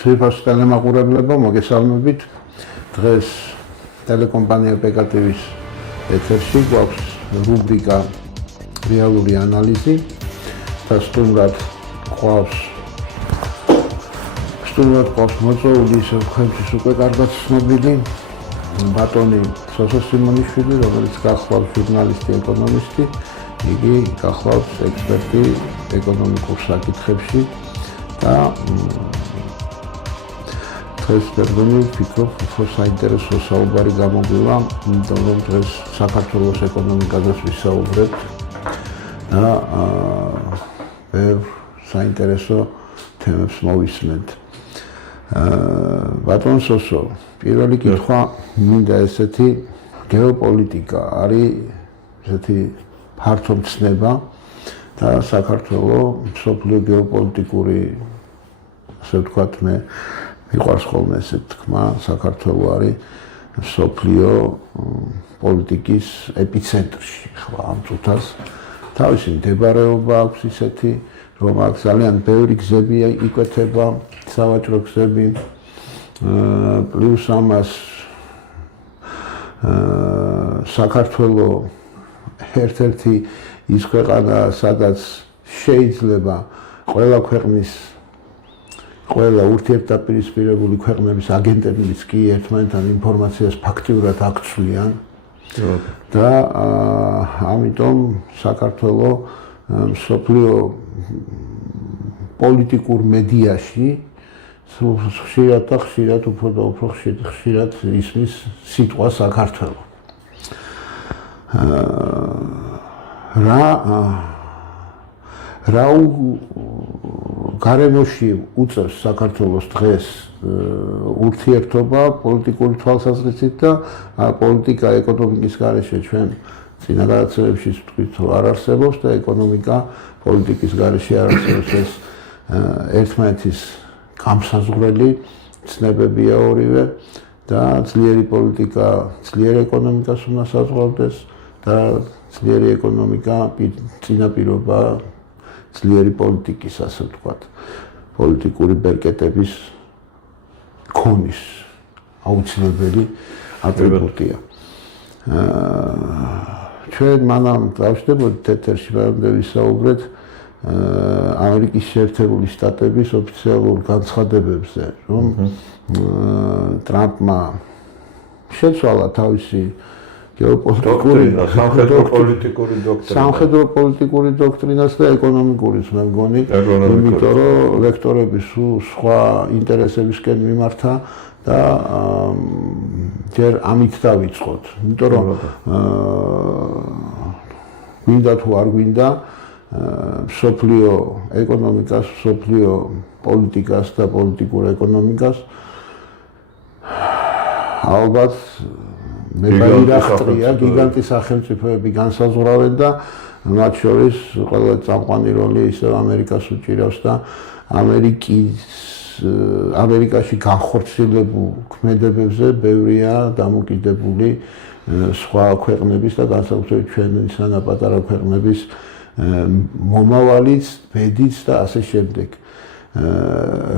Ციფროსთან ემაყურებლება მოგესალმებით. დღეს ტელეკომპანია PKTV-ის ეთერში გვაქვს რუბრიკა რეალური ანალიზი და სტუმრად გვაქვს მოწვეული ქვეყნის უკვე კარგად ცნობილი ბატონი სოსო სიმონიშვილი, რომელიც გახლავს ჟურნალისტი, ეკონომისტი. იგი გახლავს ექსპერტი ეკონომიკურ საკითხებში და დღეს პერდონი ვფიქრობ, უფრო საინტერესო საუბარი გამოგვივა, იმიტომ რომ დღეს საქართველოს ეკონომიკაზე ვისაუბრებთ და საინტერესო თემებს მოვისმენთ. ბატონ სოსო, პირველი კითხვა მინდა ესეთი გეოპოლიტიკა არის ესეთი ფართო მცნება და საქართველოს მსოფლიო გეოპოლიტიკური, ასე ვთქვათ, მე მიყვარს ხოლმე ესეთ თქმა, საქართველოს არის მსოფლიო პოლიტიკის ეპიცენტრში ხლა ამ წუთას. თავისი მდებარეობა აქვს ისეთი, რომ აქ ძალიან ბევრი გზები იკვეთება, სავაჭრო გზები, პლუს ამას საქართველოს ერთ-ერთი ის ქვეყანა, სადაც შეიძლება ყველა ქვეყნის, ყველა ურთიერთდაპირისპირებული ქვეყნების აგენტებიც კი ერთმანეთთან ინფორმაციას ფაქტიურად აქცვლიან და ამიტომ საქართველოს მსოფლიო პოლიტიკურ მედიაში ხშირად უფრო და უფრო ხშირად ისმის სიტყვა საქართველო. რა გარემოში უწევს საქართველოს დღეს ურთიერთობა პოლიტიკური თვალსაზრისით და პოლიტიკა ეკონომიკის გარეშე ჩვენ წინა გადაცემებში ვთქვით, რომ არ არსებობს და ეკონომიკა პოლიტიკის გარეშე არ არსებობს. ეს ერთმანეთის გამსაზღვრელი ცნებებია ორივე და ძლიერი პოლიტიკა ძლიერ ეკონომიკას უნდა საზღვავდეს და ძლიერი ეკონომიკა წინაპირობა ძლიერი პოლიტიკის, ასე ვთქვათ, პოლიტიკური ბერკეტების ქონის აუცილებელი ატრიბუტია. ჩვენ მანამ დავშდებოდით ეთერში, მანამდე ვისაუბრეთ ამერიკის შეერთებული შტატების ოფიციალურ განცხადებებზე, რომ ტრამპმა შეცვალა თავისი სამხედრო პოლიტიკური დოქტრინას და ეკონომიკურიც, მე მგონი, იმიტომ რომ ვექტორები სხვა ინტერესებისკენ მიმართა და ჯერ ამით დავიწყოთ, იმიტომ რომ გვინდა თუ არ გვინდა მსოფლიო ეკონომიკას, მსოფლიო პოლიტიკას და პოლიტიკურ ეკონომიკას ალბათ მეբაირახტრია, გიგანტი სახელმწიფოები განსაზღვრავენ და მათ შორის ყველა წამყვანი როლი ისევ ამერიკას უჭირავს და ამერიკაში განხორციელებულ ქმედებებზე ბევრია დამოკიდებული სხვა ქვეყნების და განსაკუთრებით ჩვენი სანაპატარა ქვეყნების მომავალიც, ბედიც და ასე შემდეგ.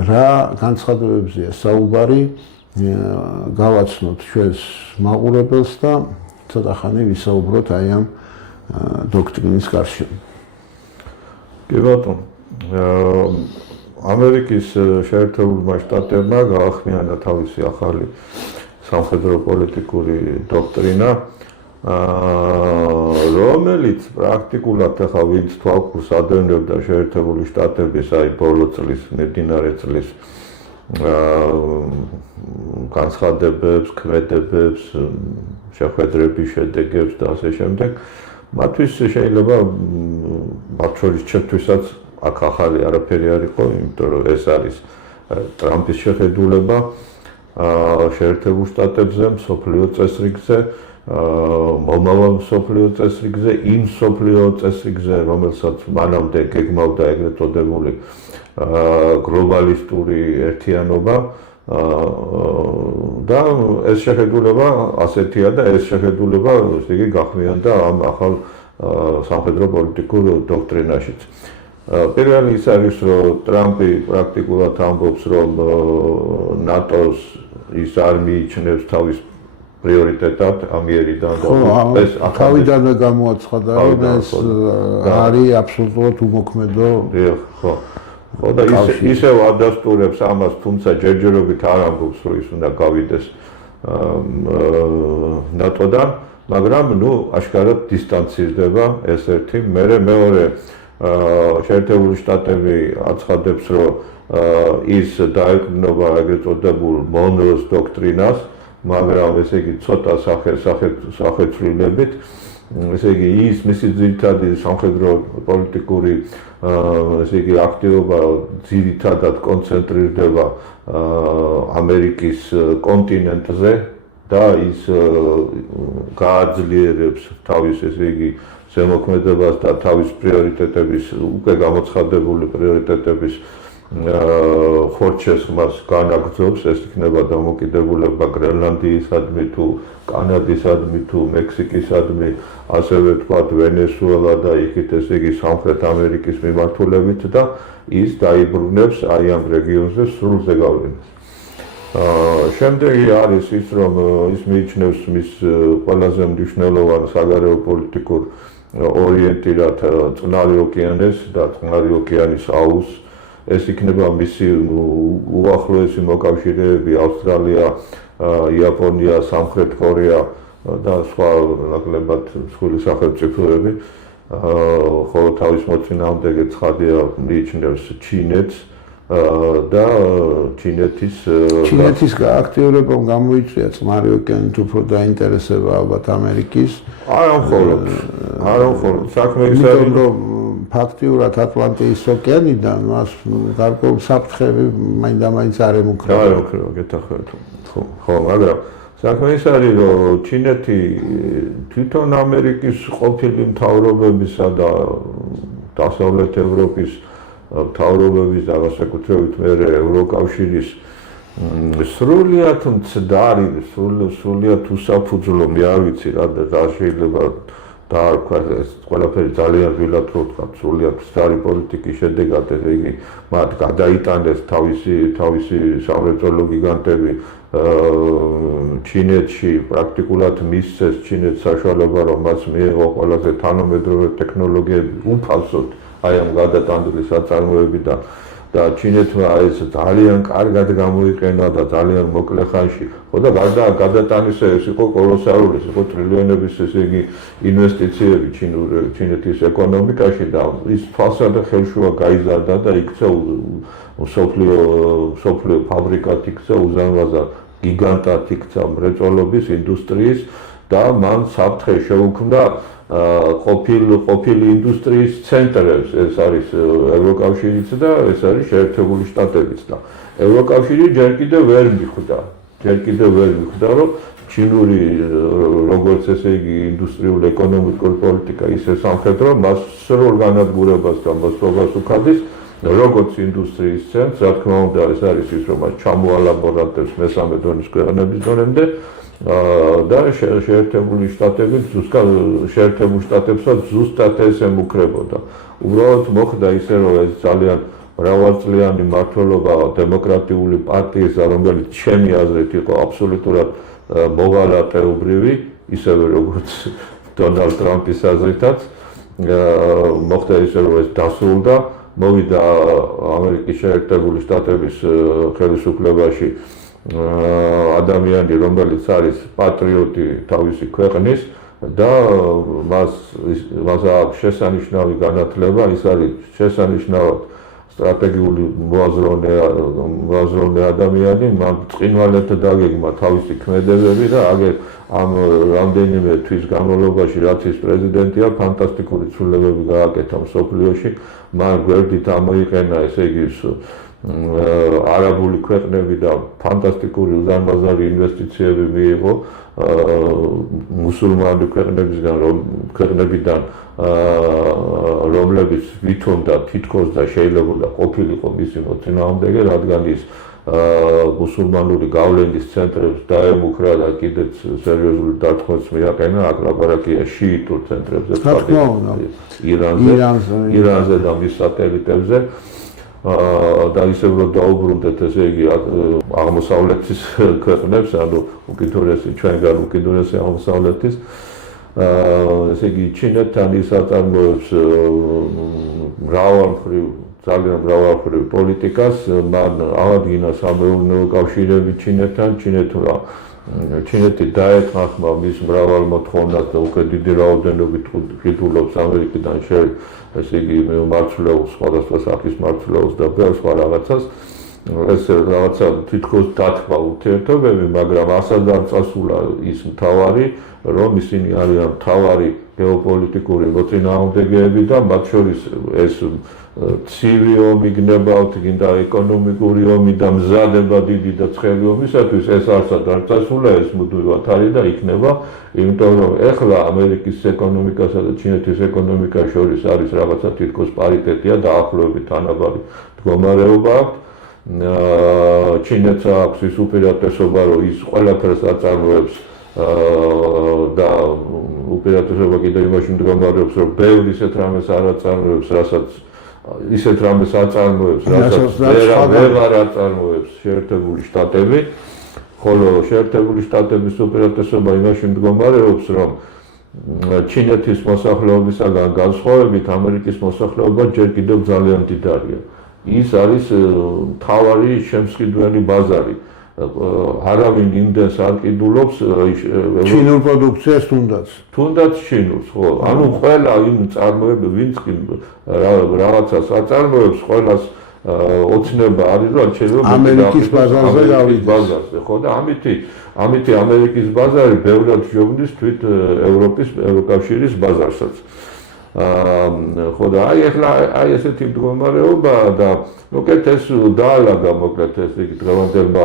რა განცხადებებზეა საუბარი, გავაცნოთ ჩვენს მაყურებელს და ცოტა ხანი ვისაუბროთ აი ამ დოქტრინის გარშემო. კი ბატონო, ამერიკის შეერთებულმა შტატებმა გაახმიანა თავისი ახალი სამხედრო პოლიტიკური დოქტრინა, რომელიც პრაქტიკულად ახლა ვინც თვალყურს ადევნებდა შეერთებული შტატების აი ბოლო წლის, მიმდინარე წლის განცხადებებს, ქმედებებს, შეხვედრების შედეგებს და ასე შემდეგ, მათთვის შეიძლება მათ შორის ჩემთვისაც აქ ახალი არაფერი არ იყო, იმიტომ რომ ეს არის ტრამპის შეხედულება შეერთებულ შტატებზე, მსოფლიო წესრიგზე, მომავალ მსოფლიო წესრიგზე, იმ მსოფლიო წესრიგზე, რომელსაც მანამდე გეგმავდა ეგრეთ წოდებული გლობალისტური ერთიანობა და ეს შეხედულება ასეთია და ეს შეხედულება იგი გახმიანდა ამ ახალ სამხედრო პოლიტიკურ დოქტრინაშიც. პირველი ის არის, რომ ტრამპი პრაქტიკულად ამბობს, რომ ნატოს ის არ მიიჩნევს თავის პრიორიტეტად ამიერიდან და ეს თავიდანვე გამოაცხადა, რომ ეს არის აბსოლუტურად უმოქმედო. ხო. ხო და ისევ ადასტურებს ამას, თუმცა ჯერჯერობით არ ამბობს, რომ ის უნდა გავიდეს ნატოდან, მაგრამ აშკარად დისტანცირდება ეს ერთი. მეორე შეერთებული შტატები აცხადებს, რომ ის დაეყრდნობა ეგრეთ წოდებულ მონროს დოქტრინას, მაგრამ ესე იგი ცოტა სახეცვლილებით. ესე იგი ის მისი ძირითადი სამხედრო პოლიტიკური ესე იგი აქტივობა ძირითადად კონცენტრირდება ამერიკის კონტინენტზე და ის გააძლიერებს თავის ესე იგი ზემოქმედებას და თავის პრიორიტეტების უკვე გამოცხადებული პრიორიტეტების ხორჩესხმას განაგრძობს. ეს იქნება დამოკიდებულება გრენლანდიისადმი თუ კანადისადმი თუ მექსიკისადმი, ასევე ვთქვათ ვენესუელა და იქით ესე იგი სამხრეთ ამერიკის მიმართულებით და ის დაიბრუნებს აი ამ რეგიონზე სრულ ზეგავლენას. შემდეგი არის ის, რომ ის მიიჩნევს მის ყველაზე მნიშვნელოვან საგარეო პოლიტიკურ ორიენტირად წყნარი ოკეანეს და წყნარი ოკეანის აუზს. ეს იქნება მისი უახლოესი მოკავშირეები ავსტრალია, იაპონია, სამხრეთ კორეა და სხვა ნაკლებად მსხვილი სახელმწიფოები. ხოლო თავის მოწინააღმდეგე ცხადია მიიჩნევს ჩინეთს და ჩინეთის აქტიურებამ გამოიწვია წყნარი ოკეანით უფრო დაინტერესება ალბათ ამერიკის. არა მხოლოდ საქმე ის არის, რომ ფაქტიურად ატლანტის ოკეანიდან მას გარკვეული საფრთხები მაინდა-მაინც არ ემუქრება. გეთახმებით. ხო, მაგრამ საქმე ის არის, რომ ჩინეთი თვითონ ამერიკის ყოფილი მთავრობებისა და დასავლეთ ევროპის მთავრობების და განსაკუთრებით მეორე ევროკავშირის სრულიად მცდარი, სრულიად უსაფუძვლო, მე არ ვიცი რა შეიძლება დაარქვა ეს ყველაფერი ძალიან რბილად რო ვთქვა, სრულიად მცდარი პოლიტიკის შედეგად ესე იგი მათ გადაიტანეს თავისი სამრეწველო გიგანტები ჩინეთში, პრაქტიკულად მისცეს ჩინეთს საშუალება, რომ მას მიეღო ყველაზე თანამედროვე ტექნოლოგიები უფასოდ აი ამ გადატანილი საწარმოებიდან და ჩინეთმა ეს ძალიან კარგად გამოიყენა და ძალიან მოკლე ხანში. ხო და გარდა გადატანისა ეს იყო კოლოსალური, ეს იყო ტრილიონების ესე იგი ინვესტიციები ჩინეთის ეკონომიკაში და ის თვალსა და ხელშუა გაიზარდა და იქცა მსოფლიო ფაბრიკად იქცა უზარმაზარ გიგანტად იქცა მრეწველობის ინდუსტრიის და მან საფრთხე შეუქმნა ყოფილი ინდუსტრიის ცენტრებს, ეს არის ევროკავშირიც და ეს არის შეერთებული შტატებიც და ევროკავშირი ჯერ კიდევ ვერ მიხვდა, რომ ჩინური როგორც ესე იგი ინდუსტრიული ეკონომიკური პოლიტიკა, ისე სამხედრო მას სრულ განადგურებას და მოსწრობას უხდის, როგორც ინდუსტრიის ცენტრს, რა თქმა უნდა, ეს არის ის, რომ მას ჩამოალაბორატებს მესამე დონის ქვეყნების დონემდე და შეერთებული შტატებსაც ზუსტად ეს ემუქრებოდა. უბრალოდ მოხდა ისე, რომ ეს ძალიან მრავალწლიანი მმართველობა დემოკრატიული პარტიის, რომელიც ჩემი აზრით იყო აბსოლუტურად მოღალატეობრივი, ისევე როგორც დონალდ ტრამპის აზრითაც, მოხდა ისე, რომ ეს დასრულდა, მოვიდა ამერიკის შეერთებული შტატების ხელისუფლებაში ადამიანი, რომელიც არის პატრიოტი თავისი ქვეყნის და მას აქვს შესანიშნავი განათლება, ის არის შესანიშნავად სტრატეგიული მოაზროვნე ადამიანი, მან ბრწყინვალედ დაგეგმა თავისი ქმედებები და აგერ ამ რამდენიმე თვის განმავლობაში, რაც ის პრეზიდენტია, ფანტასტიკური ცვლილებები გააკეთა მსოფლიოში, მან გვერდით ამოიყენა, ესე იგი არაბული ქვეყნები და ფანტასტიკური უზარმაზარი ინვესტიციები მიიღო მუსულმანი ქვეყნებიდან რომლებიც ვითომ და თითქოს და შეიძლება ყოფილიყო მისი მოწინააღმდეგე, რადგან ის მუსულმანური გავლენის ცენტრებს დაემუქრა და კიდეც სერიოზული დარტყმებს მიაყენა, აქ ლაპარაკია შიიტურ ცენტრებზე, ირანზე და მის სატელიტებზე. და ისევ რომ დაუბრუნდეთ, ესე იგი აღმოსავლეთის ქვეყნებს, ანუ უკიდურესი ჩვენგან უკიდურესი აღმოსავლეთის, ესე იგი ჩინეთთან ის აწარმოებს ძალიან მრავალმხრივ პოლიტიკას, მან აღადგინა სამეურნეო კავშირები ჩინეთთან, ჩინეთი დაეთანხმა მის მრავალ მოთხოვნას და უკვე დიდი რაოდენობით ხიდულობს ამერიკიდან ესე იგი მარცვლეულს, სხვადასხვა სახის მარცვლეულს და ბევრ სხვა რაღაცას. ეს რაღაცა თითქოს დათმა ურთიერთობები, მაგრამ ასად არ წასულა ის მთავარი, რომ ისინი არიან მთავარი გეოპოლიტიკური მოწინააღმდეგეები და მათ შორის ეს ცივი ომი გნებავთ, გინდა ეკონომიკური ომი და მზადება დიდი და ცხელი ომისათვის, ეს არსად არ წასულა, ეს მუდმივად არის და იქნება, იმიტომ რომ ეხლა ამერიკის ეკონომიკასა და ჩინეთის ეკონომიკას შორის არის რაღაცა თითქოს პარიტეტია, დაახლოებით თანაბარი მდგომარეობა აქვს. ჩინეთს აქვს ის უპირატესობა, რომ ის ყველაფერს აწარმოებს და უპირატესობა კიდევ იმაში მდგომარეობს, რომ ბევრი ისეთ რამეს არ აწარმოებს, რასაც ისეთ რამეს აწარმოებს, რასაც ვეღარ აწარმოებს შეერთებული შტატები, ხოლო შეერთებული შტატების უპირატესობა იმაში მდგომარეობს, რომ ჩინეთის მოსახლეობისაგან განსხვავებით ამერიკის მოსახლეობა ჯერ კიდევ ძალიან დიდარია. ის არის მთავარი შემსყიდველი ბაზარი. არავინ იმდენს არ ყიდულობს ჩინურ პროდუქციას თუნდაც ჩინურს, ხო. ანუ ყველა იმ წარმოებები, ვინც რაღაცას აწარმოებს, ყველას ოცნება არის, რომ შეიძლება ამერიკის ბაზარზე გავიდეს, ხო და ამით ამერიკის ბაზარი ბევრად ჯობნის თვით ევროკავშირის ბაზარსაც. ხო და აი ესეთი მდგომარეობა და მოკლედ ეს დაალაგა მოკლედ ეს იგი დღევანდელმა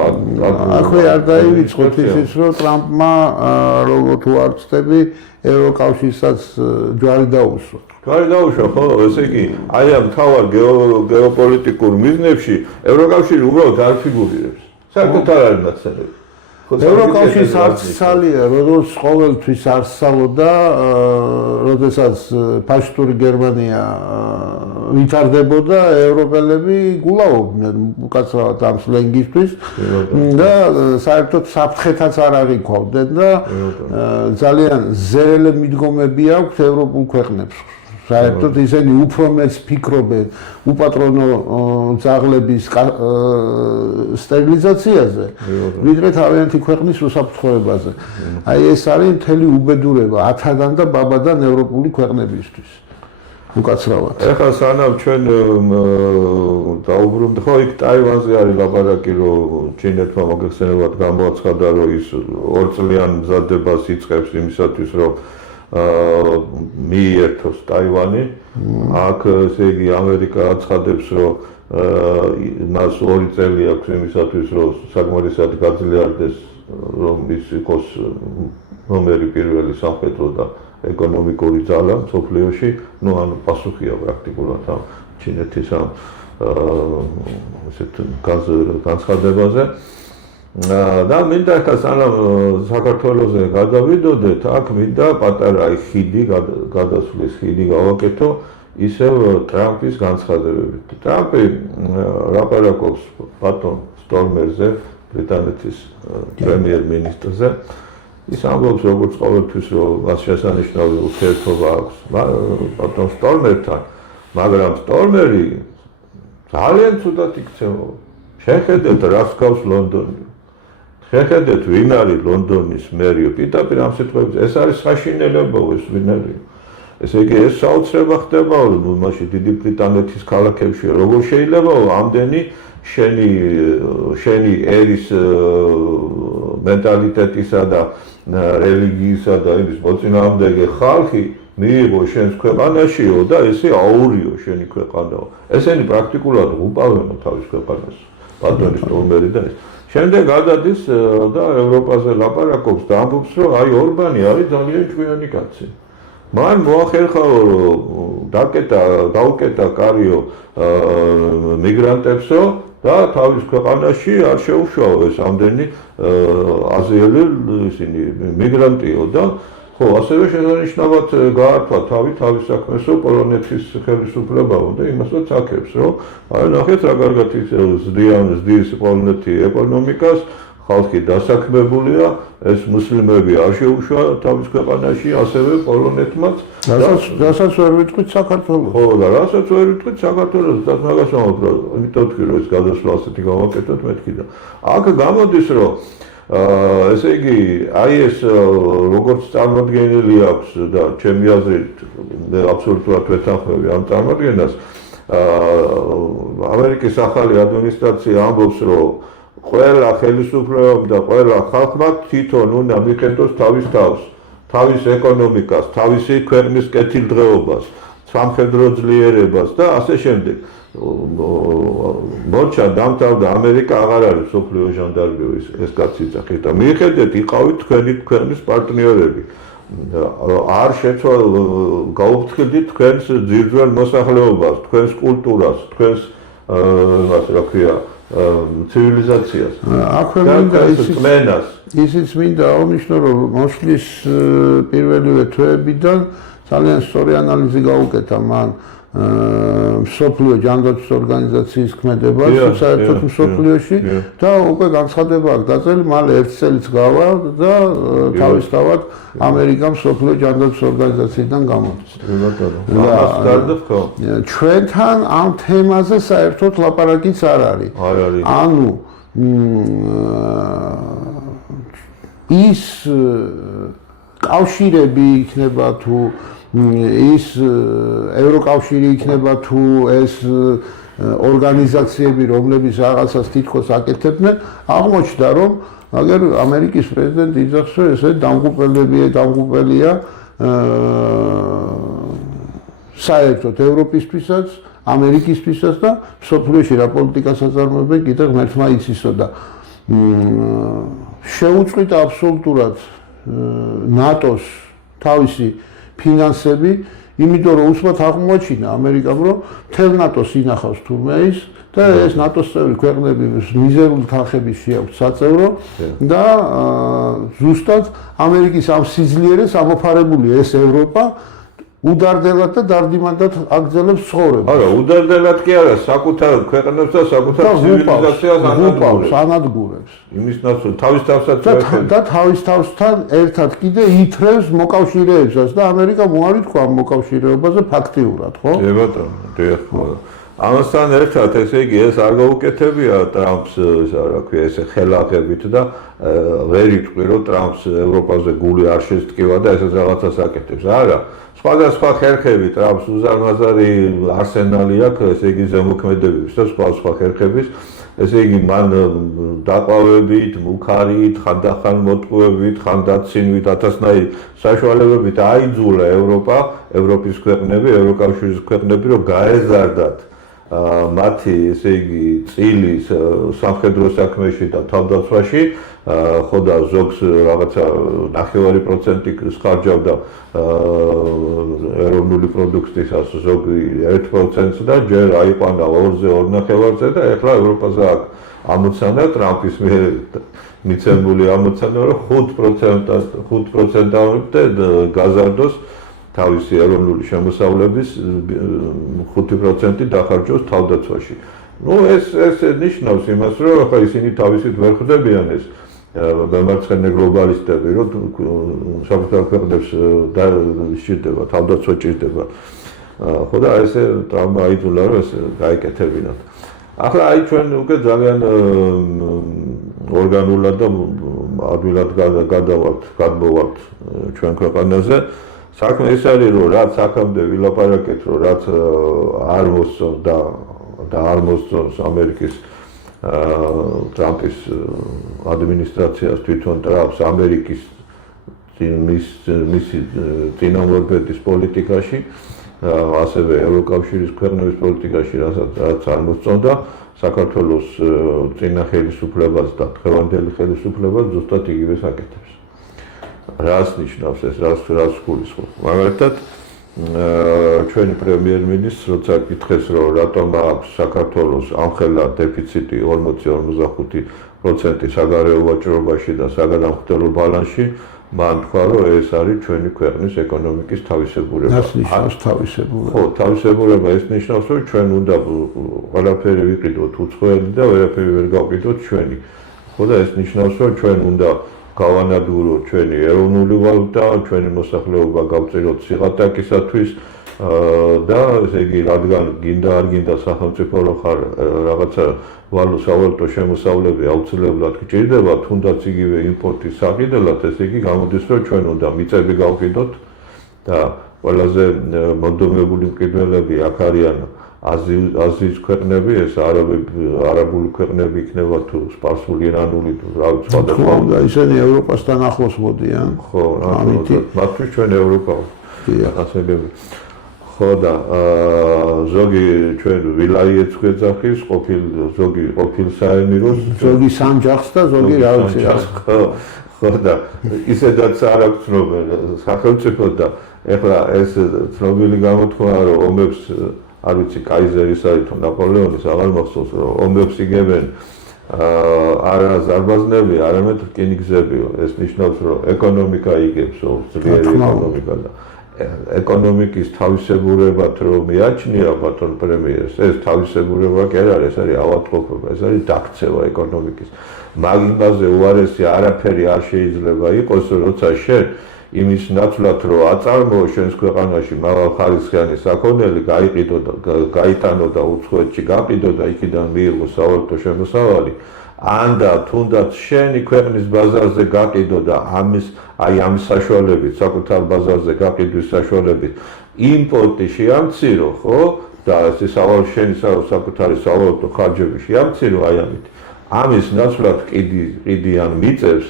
აქვე არ დაივიწყოთ ისიც რომ ტრამპმა როგორ თუ არ ვწდები ევროკავშირსაც ჯვარი დაუშვა. ხო, ესე იგი აი ამ მთავარ გეოპოლიტიკურ მიზნებში ევროკავშირი უბრალოდ არ ფიგურირებს. საერთოდ არ არის ნაცნობი. ევროკავშირის არცალია, როგორც ყოველთვის არსალოდა, როდესაც ფაშისტური გერმანია ვითარდებოდა, ევროპელები გულაობდნენ უკაცრავად ამ სლენგისთვის და საერთოდ საფრთხეთაც არ აღიქვავდნენ და ძალიან ზერელე მიდგომები აქვს ევროპულ ქვეყნებს. საერთოდ ისინი უფრო მეც ფიქრობენ უპატრონო ძაღლების სტერილიზაციაზე, ვიდრე თავიანთი ქვეყნის უსაფრთხოებაზე. აი ეს არის მთელი უბედურება ათადან და ბაბადან ევროპული ქვეყნებისთვის. უკაცრავად. ეხლა სანამ ჩვენ დაუბრუნდით, ხო იქ ტაივანზე არის ლაპარაკი, რომ ჩინეთმა მოგეხსენებათ გამოაცხადა, რომ ის 2 წლიან მზადებას იწყებს იმისათვის, რომ მიერთოს ტაივანი. აქ ესე იგი ამერიკა აცხადებს, რომ მას 2 წელი აქვს იმისათვის, რომ საკმარისად გაძლიერდეს, რომ ის იყოს ნომერი პირველი სამხედრო და ეკონომიკური ძალა მსოფლიოში, ну ანუ პასუხია პრაქტიკულად ამ ჩინეთის ამ ესეთ განცხადებაზე. და მინდა ახლა სანამ საქართველოზე გადავიდოდეთ, აქ მინდა პატარა ხიდი, გადასვლის ხიდი გავაკეთო ისევ ტრამპის განცხადებებით. ტრამპი ლაპარაკობს ბატონ სტორმერზე, ბრიტანეთის პრემიერ-მინისტრზე. ის ამბობს, როგორც ყოველთვის, რომ მას შესანიშნავი ურთიერთობა აქვს ბატონ სტორმერთან, მაგრამ სტორმერი ძალიან ცუდად იქცევა. შეხედეთ, რას გავს ლონდონი. შეხედეთ, ვინ არის ლონდონის მერიო. პირდაპირ ამ სიტყვებს ეს არის საშინელებო, ეს ვინ არის. ესე იგი, ეს საოცრება ხდება მაშინ დიდი ბრიტანეთის ქალაქებში. როგორ შეიძლება ამდენი შენი ერის მენტალიტეტისა და რელიგიისა და იმის მოწინააღმდეგე ხალხი მიიღო შენს ქვეყანაშიო და ესე აურიო შენი ქვეყანაო. ესენი პრაქტიკულად უყავენ თავის ქვეყანას. ბატონი სტოლმერი და ეს. შემდეგ გადადის და ევროპაზე ლაპარაკობს და ამბობს, რომ აი ორბანი არის ძალიან ჭკვიანი კაცი. მან მოახერხა დაუკეტა კარიო მიგრანტებსო და თავის ქვეყანაში არ შეუშვაო ეს ამდენი აზიელი ისინი მიგრანტიო და ხო ასევე შესანიშნავად გაართვა თავის საქმესო პოლონეთის ხელისუფლებამ და იმასაც აქებს რომ აი ნახეთ რა კარგად ზრდის პოლონეთი ეკონომიკას ხალხი დასაქმებულია ეს მუსლიმები არ შეუშვა თავის ქვეყანაში ასევე პოლონეთმაც რასაც ვერ ვიტყვით საქართველოს ხო და რასაც ვერ ვიტყვით საქართველოს და მაგას ვამბობ იმიტომ თქვი რომ ეს გადასვლა ასეთი გავაკეთოთ მეთქი და აქ გამოდის რომ ესე იგი აი ეს როგორც წარმოადგენელი აქვს და ჩემი აზრით მე აბსოლუტურად ვეთანხმები ამ წარმოადგენას ამერიკის ახალი ადმინისტრაცია ამბობს რომ ყველა ხელისუფლებამ და ყველა ხალხმა თვითონ უნდა მიხედოს თავის ეკონომიკას, თავისი ქვეყნის კეთილდღეობას, სამხედრო ძლიერებას და ასე შემდეგ. მოჩა დამთავრდა ამერიკა აღარ არის მსოფლიო ჟანდარმიო ეს კაცი ძახით და მიხედეთ იყავით თქვენი ქვეყნის პარტნიორები. არ გაუფრთხილდით თქვენს ძირძველ მოსახლეობას, თქვენს კულტურას, თქვენს რა ქვია ცივილიზაციას. აქვე მინდა ისიც მინდა აღნიშნო რომ მოსვლის პირველივე თვეებიდან ძალიან სწორი ანალიზი გაუკეთა მან მსოფლიო ჯანდაცვის ორგანიზაციის ქმედებას საერთოდ მსოფლიოში და უკვე განცხადება აქვს დაწერილი მალე 1 წელიც გავა და თავისთავად ამერიკა მსოფლიო ჯანდაცვის ორგანიზაციიდან გამოდის. ჩვენთან ამ თემაზე საერთოდ ლაპარაკიც არ არის. ანუ ის კავშირები იქნება თუ ის ევროკავშირი იქნება თუ ეს ორგანიზაციები რომლებიც რაღაცას თითქოს აკეთებდნენ აღმოჩნდა რომ აგერ ამერიკის პრეზიდენტი იძახს რომ ესე დამღუპელია საერთოდ ევროპისთვისაც ამერიკისთვისაც და მსოფლიოში რა პოლიტიკას აწარმოებენ კიდე ღმერთმა იცისო და შეუწყვიტა აბსოლუტურად ნატოს თავისი ფინანსები, იმიტომ რომ უსმათ აღმოაჩინა ამერიკამ რომ მთელ ნატოს ინახავს თურმე ის და ეს ნატოს წევრი ქვეყნები მიზერული თანხების შეაქვთ საწევრო და ზუსტად ამერიკის ამ სიძლიერეს ამოფარებულია ეს ევროპა უდარდელად და დარდიმანდად აგრძელებს ცხოვრებას. არა, უდარდელად კი არა, საკუთარ ქვეყნებს და საკუთარ ცივილიზაციას ანადგურებს. იმის ნაცვლად თავის თავსაც და თავის თავსთან ერთად კიდე ითრევს მოკავშირეებსაც და ამერიკა მოარი თქვა ამ მოკავშირეობაზე ფაქტიურად, ხო? კი ბატონო, დიახ. ამასთან ერთად ესე იგი ეს არ გაუკეთებია ტრამპს, რა ქვია, ესე ხელახებით და ვერ იტყვი რომ ტრამპს ევროპაზე გული არ შეწკივა და ესეც რაღაცას აკეთებს. არა, სხვადასხვა ხერხები ტრამპს უზარმაზარი არსენალი აქვს, ესე იგი ზემოქმედებების და სხვა ხერხების, ესე იგი მან დაყავებით, მუქარით, ხანდახან მოტყუებით, ხანდაცინვით, ათასნაირი საშუალებებით აიძულა ევროპის ქვეყნები, ევროკავშირის ქვეყნები რომ გაეზარდათ მათი ესე იგი წილი სამხედრო საქმეში და თავდაცვაში ხო და ზოგს რაღაცა 9% ხარჯავდა ეროვნული პროდუქტისას ზოგი 1% და ჯერ აიყვანა 2-ზე 2.5-ზე და ეხლა ევროპაზე აქვს ამოცანა ტრამპის მიერ მიცემული ამოცანა რომ 5%-ამდე გაზარდოს თავისი ეროვნული შემოსავლების 5% დახარჯოს თავდაცვაში. ნუ ეს ნიშნავს იმას, რომ ახლა ისინი თავისით ვერ ხვდებიან ეს გამარცხენე გლობალისტები, რომ საკუთარ ქვეყნებს სჭირდება, თავდაცვა ჭირდება. ხო და ესე ტრამპმა აიძულა, რომ ეს გაეკეთებინათ. ახლა აი ჩვენ უკვე ძალიან ორგანულად და ადვილად გადმოვართ ჩვენ ქვეყანაზე. საქმე ის არის რომ რაც აქამდე ვილაპარაკეთ რომ რაც არ მოსწონს და არ მოსწონს ამერიკის ტრამპის ადმინისტრაციას თვითონ ტრამპს ამერიკის მისი წინამორბედის პოლიტიკაში, ასევე ევროკავშირის ქვეყნების პოლიტიკაში, რაც არ მოსწონდა საქართველოს წინა ხელისუფლებას და დღევანდელი ხელისუფლებას ზუსტად იგივეს აკეთებს. რას ნიშნავს ეს, რას გულისხმობს? მაგალითად, ჩვენი პრემიერ-მინისტრს როცა კითხეს, რომ რატომ აქვს საქართველოს ამხელა დეფიციტი 40-45% საგარეო ვაჭრობაში და საგანმანათლებლო ბალანსში, მან თქვა, რომ ეს არის ჩვენი ქვეყნის ეკონომიკის თავისებურება. რას ნიშნავს თავისებურება? ხო, თავისებურება ეს ნიშნავს, რომ ჩვენ უნდა ყველაფერი ვიყიდოთ უცხოელი და ვერაფერი ვერ გავყიდოთ ჩვენი. ხო და ეს ნიშნავს, რომ ჩვენ უნდა გავანადგუროთ ჩვენი ეროვნული ვალუტა, ჩვენი მოსახლეობა გავწიროთ სიღატაკისათვის და ესე იგი, რადგან გინდა არ გინდა სახელმწიფო ხარ რაღაცა სავალუტო შემოსავლები აუცილებლად გჭირდება, თუნდაც იგივე იმპორტის საყიდელად, ესე იგი გამოდის, რომ ჩვენ უნდა მიწები გავყიდოთ და ყველაზე მომდომებული მყიდველები აქ არიან აზიის ქვეყნები, ეს არაბული ქვეყნები იქნება თუ სპარსული, ირანული თუ რა სხვადასხვა. და ისინი ევროპასთან ახლოს მოდიან. ხო, მათთვის ჩვენ ევროპა ახასიათებს. ხო და ზოგი ჩვენ ვილაიეთს გვეძახის, ზოგი ყოფილ საემიროს, ზოგი სამჯახს და ზოგი რა ვიცი რა. ხო და ისედაც არ აქვს ცნობილი სახელმწიფო და ეხლა ეს ცნობილი გამოთქმაა, რომ ომებს არ ვიცი კაიზერის არის თუ ნაპოლეონის აღარ მახსოვს, რომ ომებს იგებენ არა ზარბაზნები, არამედ რკინიგზები. ეს ნიშნავს, რომ ეკონომიკა იგებს, ძლიერი ეკონომიკა და ეკონომიკის თავისებურებად რომ მიაჩნია ბატონ პრემიერს, ეს თავისებურება კი არ არის, ეს არის ავადმყოფობა, ეს არის დაქცევა ეკონომიკის. მაგ იმაზე უარესი არაფერი არ შეიძლება იყოს, როცა შენ იმის ნაცვლად რომ აწარმოო შენს ქვეყანაში მაღალხარისხიანი საქონელი, გაიტანო და უცხოეთში გაყიდო და იქიდან მიიღო სავალუტო შემოსავალი, ან და თუნდაც შენი ქვეყნის ბაზარზე გაყიდო და ამის საშუალებით, საკუთარ ბაზარზე გაყიდვის საშუალებით იმპორტი შეამცირო, ხო? და ეს შენი საკუთარი სავალუტო ხარჯები შეამცირო ამით. ამის ნაცვლად ყიდიან მიწებს,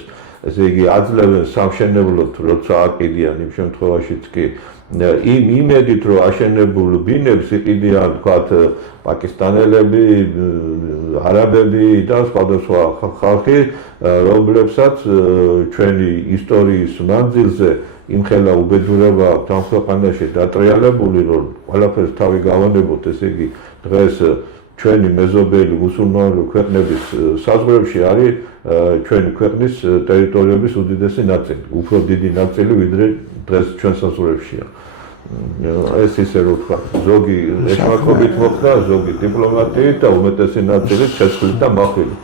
ესე იგი აძლევენ სამშენებლოდ, როცა აკიდიან იმ შემთხვევაშიც კი იმ იმედით, რომ აშენებულ ბინებს იყიდიან, ვთქვათ, პაკისტანელები, არაბები და სხვადასხვა ხალხი, რომლებსაც ჩვენი ისტორიის მანძილზე იმხელა უბედურება აქვს ამ ქვეყანაში დატრიალებული, რომ ყველაფერს თავი გავანებოთ, ესე იგი დღეს ჩვენი მეზობელი მუსულმანური ქვეყნების საზღვრებში არის ჩვენი ქვეყნის ტერიტორიების უდიდესი ნაწილი, უფრო დიდი ნაწილი, ვიდრე დღეს ჩვენ საზღვრებშია. ეს ისე რომ ვთქვა, ზოგი ეკონომიკით მოხდა, ზოგი დიპლომატიით და უმეტესი ნაწილი ცეცხლით და მახვილი.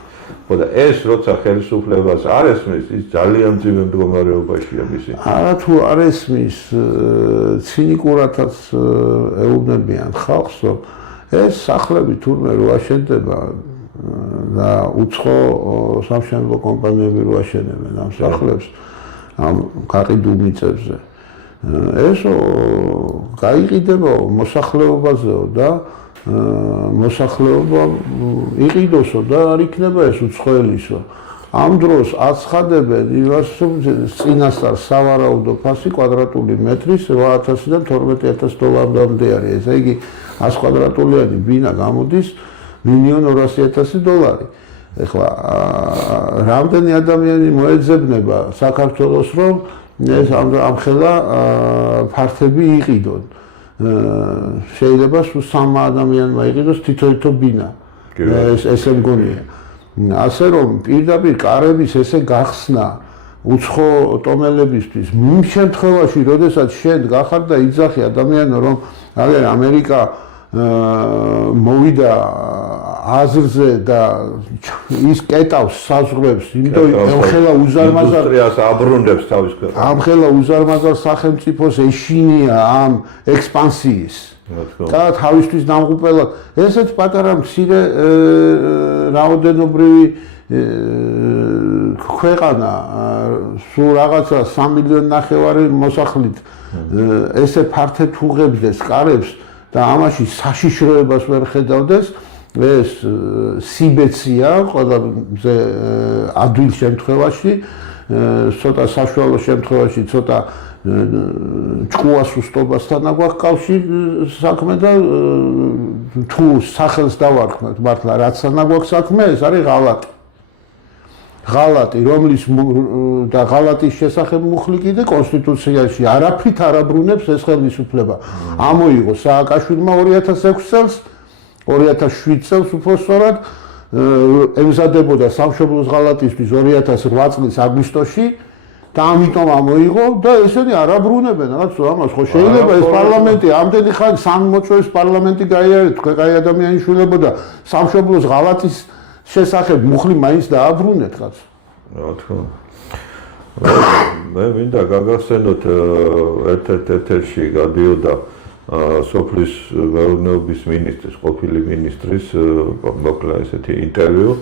ხო და ეს როცა ხელისუფლებას არ ესმის, ის ძალიან მძიმე მდგომარეობაშია მისი. არა თუ არ ესმის, ცინიკურადაც ეუბნებიან ხალხს, რომ ეს სახლები თურმე რო აშენდება და უცხო სამშენებლო კომპანიები რო აშენებენ ამ სახლებს ამ გაყიდულ მიწებზე, ეს გაიყიდება მოსახლეობაზეო და მოსახლეობა იყიდოსო და არ იქნება ეს უცხოელისო. ამ დროს აცხადებენ იმას, რომ წინასწარ სავარაუდო ფასი კვადრატული მეტრის 8,000-დან 12,000 დოლარამდე არის. ესე იგი 100 კვადრატულიანი ბინა გამოდის $1,200,000. ეხლა რამდენი ადამიანი მოეძებნება საქართველოს, რომ ეს ამხელა ფართები იყიდონ. შეიძლება სულ 3 ადამიანმა იყიდოს თითო ბინა. ესე მგონია. ასე რომ პირდაპირ კარების ესე გახსნა უცხო ტომელებისთვის, იმ შემთხვევაში, როდესაც შენ გახარ და იძახი ადამიანო, რომ აგერ ამერიკა მოვიდა აზრზე და ის კეტავს საზღვრებს, იმიტომ ემხელა უზარმაზარ ინდუსტრიას აბრუნებს თავის ქვეყანას. ამხელა უზარმაზარ სახელმწიფოს ეშინია ამ ექსპანსიის. და თავისთვის დამღუპელად ესეც პატარა მცირე რაოდენობრივი ქვეყანა, სულ რაღაცა 3,5 მილიონი მოსახლით ესე ფართედ უღებდეს კარებს და ამაში საშიშროებას ვერ ხედავდეს, ეს სიბეცია ყველაზე ადვილ შემთხვევაში ცოტა საშუალო შემთხვევაში ცოტა ჭკუას უსტობასთან აქვს კავშირი საქმე და თუ სახელს დავარქმევთ მართლა რაცთან აქვს საქმე ეს არის ღალატი. ღალატი, რომლის და ღალატის შესახებ მუხლი კიდე კონსტიტუციაში არაფრით არ აბრუნებს ეს ხელისუფლება. ამოიღო სააკაშვილმა 2006 წელს, 2007 წელს უფრო სწორად ემზადებოდა სამშობლოს ღალატისთვის 2008 წლის აგვისტოში და ამიტომ ამოიღო და ესენი არ აბრუნებენ რაღაც ამას ხო შეიძლება ეს პარლამენტი ამდენი ხანი სამ მოწვევის პარლამენტი გაიარეთ თქვენ კაი ადამიანი შვილებოდა სამშობლოს ღალატის შესახებ მუხლი მაინც დააბრუნეთ რაც რა თქმა უნდა მე მინდა გაგახსენოთ ერთ-ერთ ეთერში გადიოდა სოფლის მეურნეობის მინისტრის ყოფილი მინისტრის მოკლა ესეთი ინტერვიუ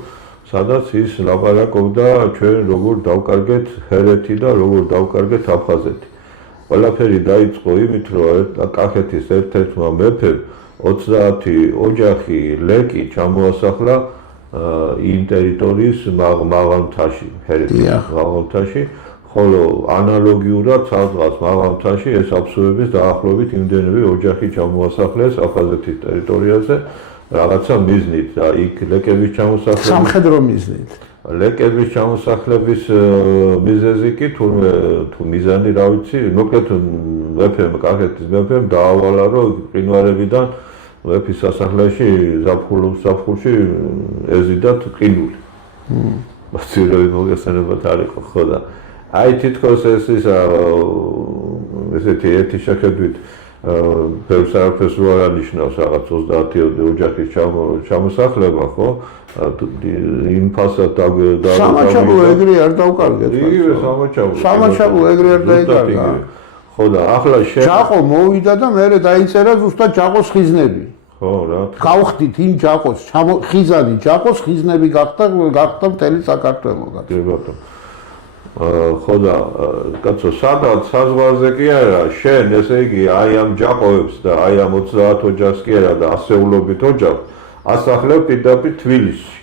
სადაც ის ლაპარაკობდა ჩვენ როგორ დავკარგეთ ჰერეთი და როგორ დავკარგეთ აფხაზეთი. ყველაფერი დაიწყო იმით, რომ კახეთის ერთ-ერთმა მეფემ 30 ოჯახი ლეკი ჩამოასახლა იმ ტერიტორიის მაღალმთაში, ჰერეთის მაღალმთაში, ხოლო ანალოგიურად სადღაც მაღალმთაში ეს აფსოების დაახლოებით იმდენები ოჯახი ჩამოასახლეს აფხაზეთის ტერიტორიაზე. რაღაცა მიზნით და იქ ლეკების ჩამოსახლების სამხედრო მიზნით. ლეკების ჩამოსახლების მიზეზი კი თუ მიზანი რა ვიცი, მოკლედ მეფემ, კახეთის მეფემ დაავალა, რომ ყინვარებიდან მეფის სასახლეში ზაფხულში ეზიდათ ყინული. მასწავლებელი მოგესალმებით არ იყო ხო და აი თითქოს ეს ისა ესეთი ერთი შეხედვით ბევრს არაფერს რო არანიშნავს რაღაც 30 ოჯახის ჩამოსახლება ხო იმ ფასად სამაჩაბლო ეგრე არ დავკარგეთ იგივე სამაჩაბლო ეგრე არ დაიკარგა ხო და ახლა ჯაყო მოვიდა და მე დაიწერა ზუსტად ჯაყოს ხიზნები ხო რა გავხდით იმ ჯაყოს ხიზანი ჯაყოს ხიზნები გახდა მთელი საქართველო გატებოდა ხო და კაცო სადაც საზღვარზე კი არა შენ ესე იგი აი ამ ჯაყოებს და აი ამ 30 ოჯახს კი არა და ასეულობით ოჯახს ასახლებ პირდაპირ თბილისში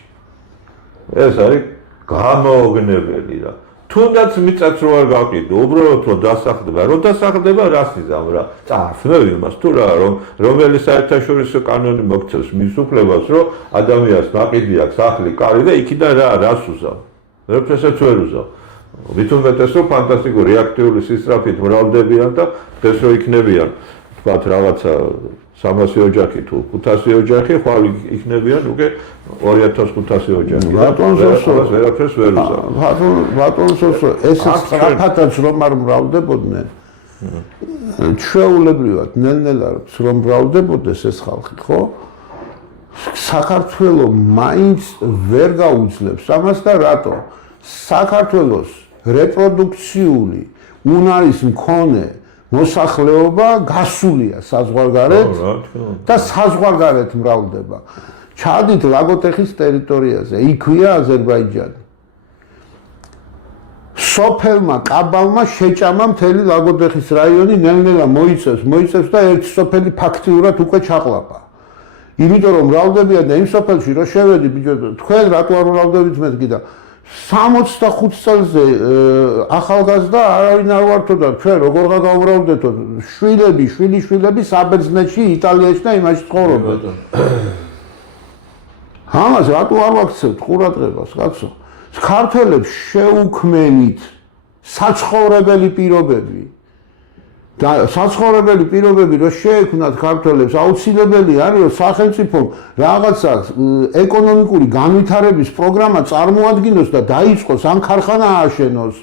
ეს არის გამოუგნებელი რა თუნდაც მიწაც რო არ გაყიდო უბრალოდ რომ დასახლდება რომ დასახლდება რას იზამ რა წარსვები მას თუ რა რომელი საერთაშორისო კანონი მოგცევს მის უფლებას რომ ადამიანს მაყიდი აქვს სახლი კარი და იქიდან რას უზავ როდესაც ვერ უზავ ვითომეტეს რომ ფანტასტიკური რეაქტიული სისწრაფით მრავლდებიან და ეს რო იქნებიან თქვათ რაღაცა 300 ოჯახი თუ 500 ოჯახი ხვალ იქნებიან უკვე 2500 ოჯახი ვერაფერს ვერ უზავ ბატონ სოსო ეს სწრაფადაც რომ არ მრავლდებოდნენ ჩვეულებრივად ნელ-ნელა რომ მრავლდებოდეს ეს ხალხი ხო საქართველოს მაინც ვერ გაუძლებს ამას და რატო საქართველოს რეპროდუქციული უნარის მქონე მოსახლეობა გასულია საზღვარგარეთ და საზღვარგარეთ მრავლდება. ჩადით ლაგოდეხის ტერიტორიაზე, იქვეა აზერბაიჯანი. სოფელმა კაბალმა შეჭამა მთელი ლაგოდეხის რაიონი ნელ-ნელა მოიცევს და ერთ სოფელი ფაქტიურად უკვე ჩაყლაპა. იმიტომ რომ მრავლდებიან და იმ სოფელში რო შევედი ბიჭო თქვენ რატო არ მრავლდებით მეთქი და 65 წელზე ახალგაზრდა არავინ არ ვართო და ჩვენ როგორ გავმრავლდეთო შვილები საბერძნეთში იტალიაში და იმაში ცხოვრობენ ამას რატო არ ვაქცევთ ყურადღებას კაცო ქართველებს შეუქმნით საცხოვრებელი პირობები და საცხოვრებელი პირობები რო შეექმნათ ქართველებს აუცილებელი არის რომ სახელმწიფომ რაღაცა ეკონომიკური განვითარების პროგრამა წარმოადგინოს და დაიწყოს ამ ქარხანა ააშენოს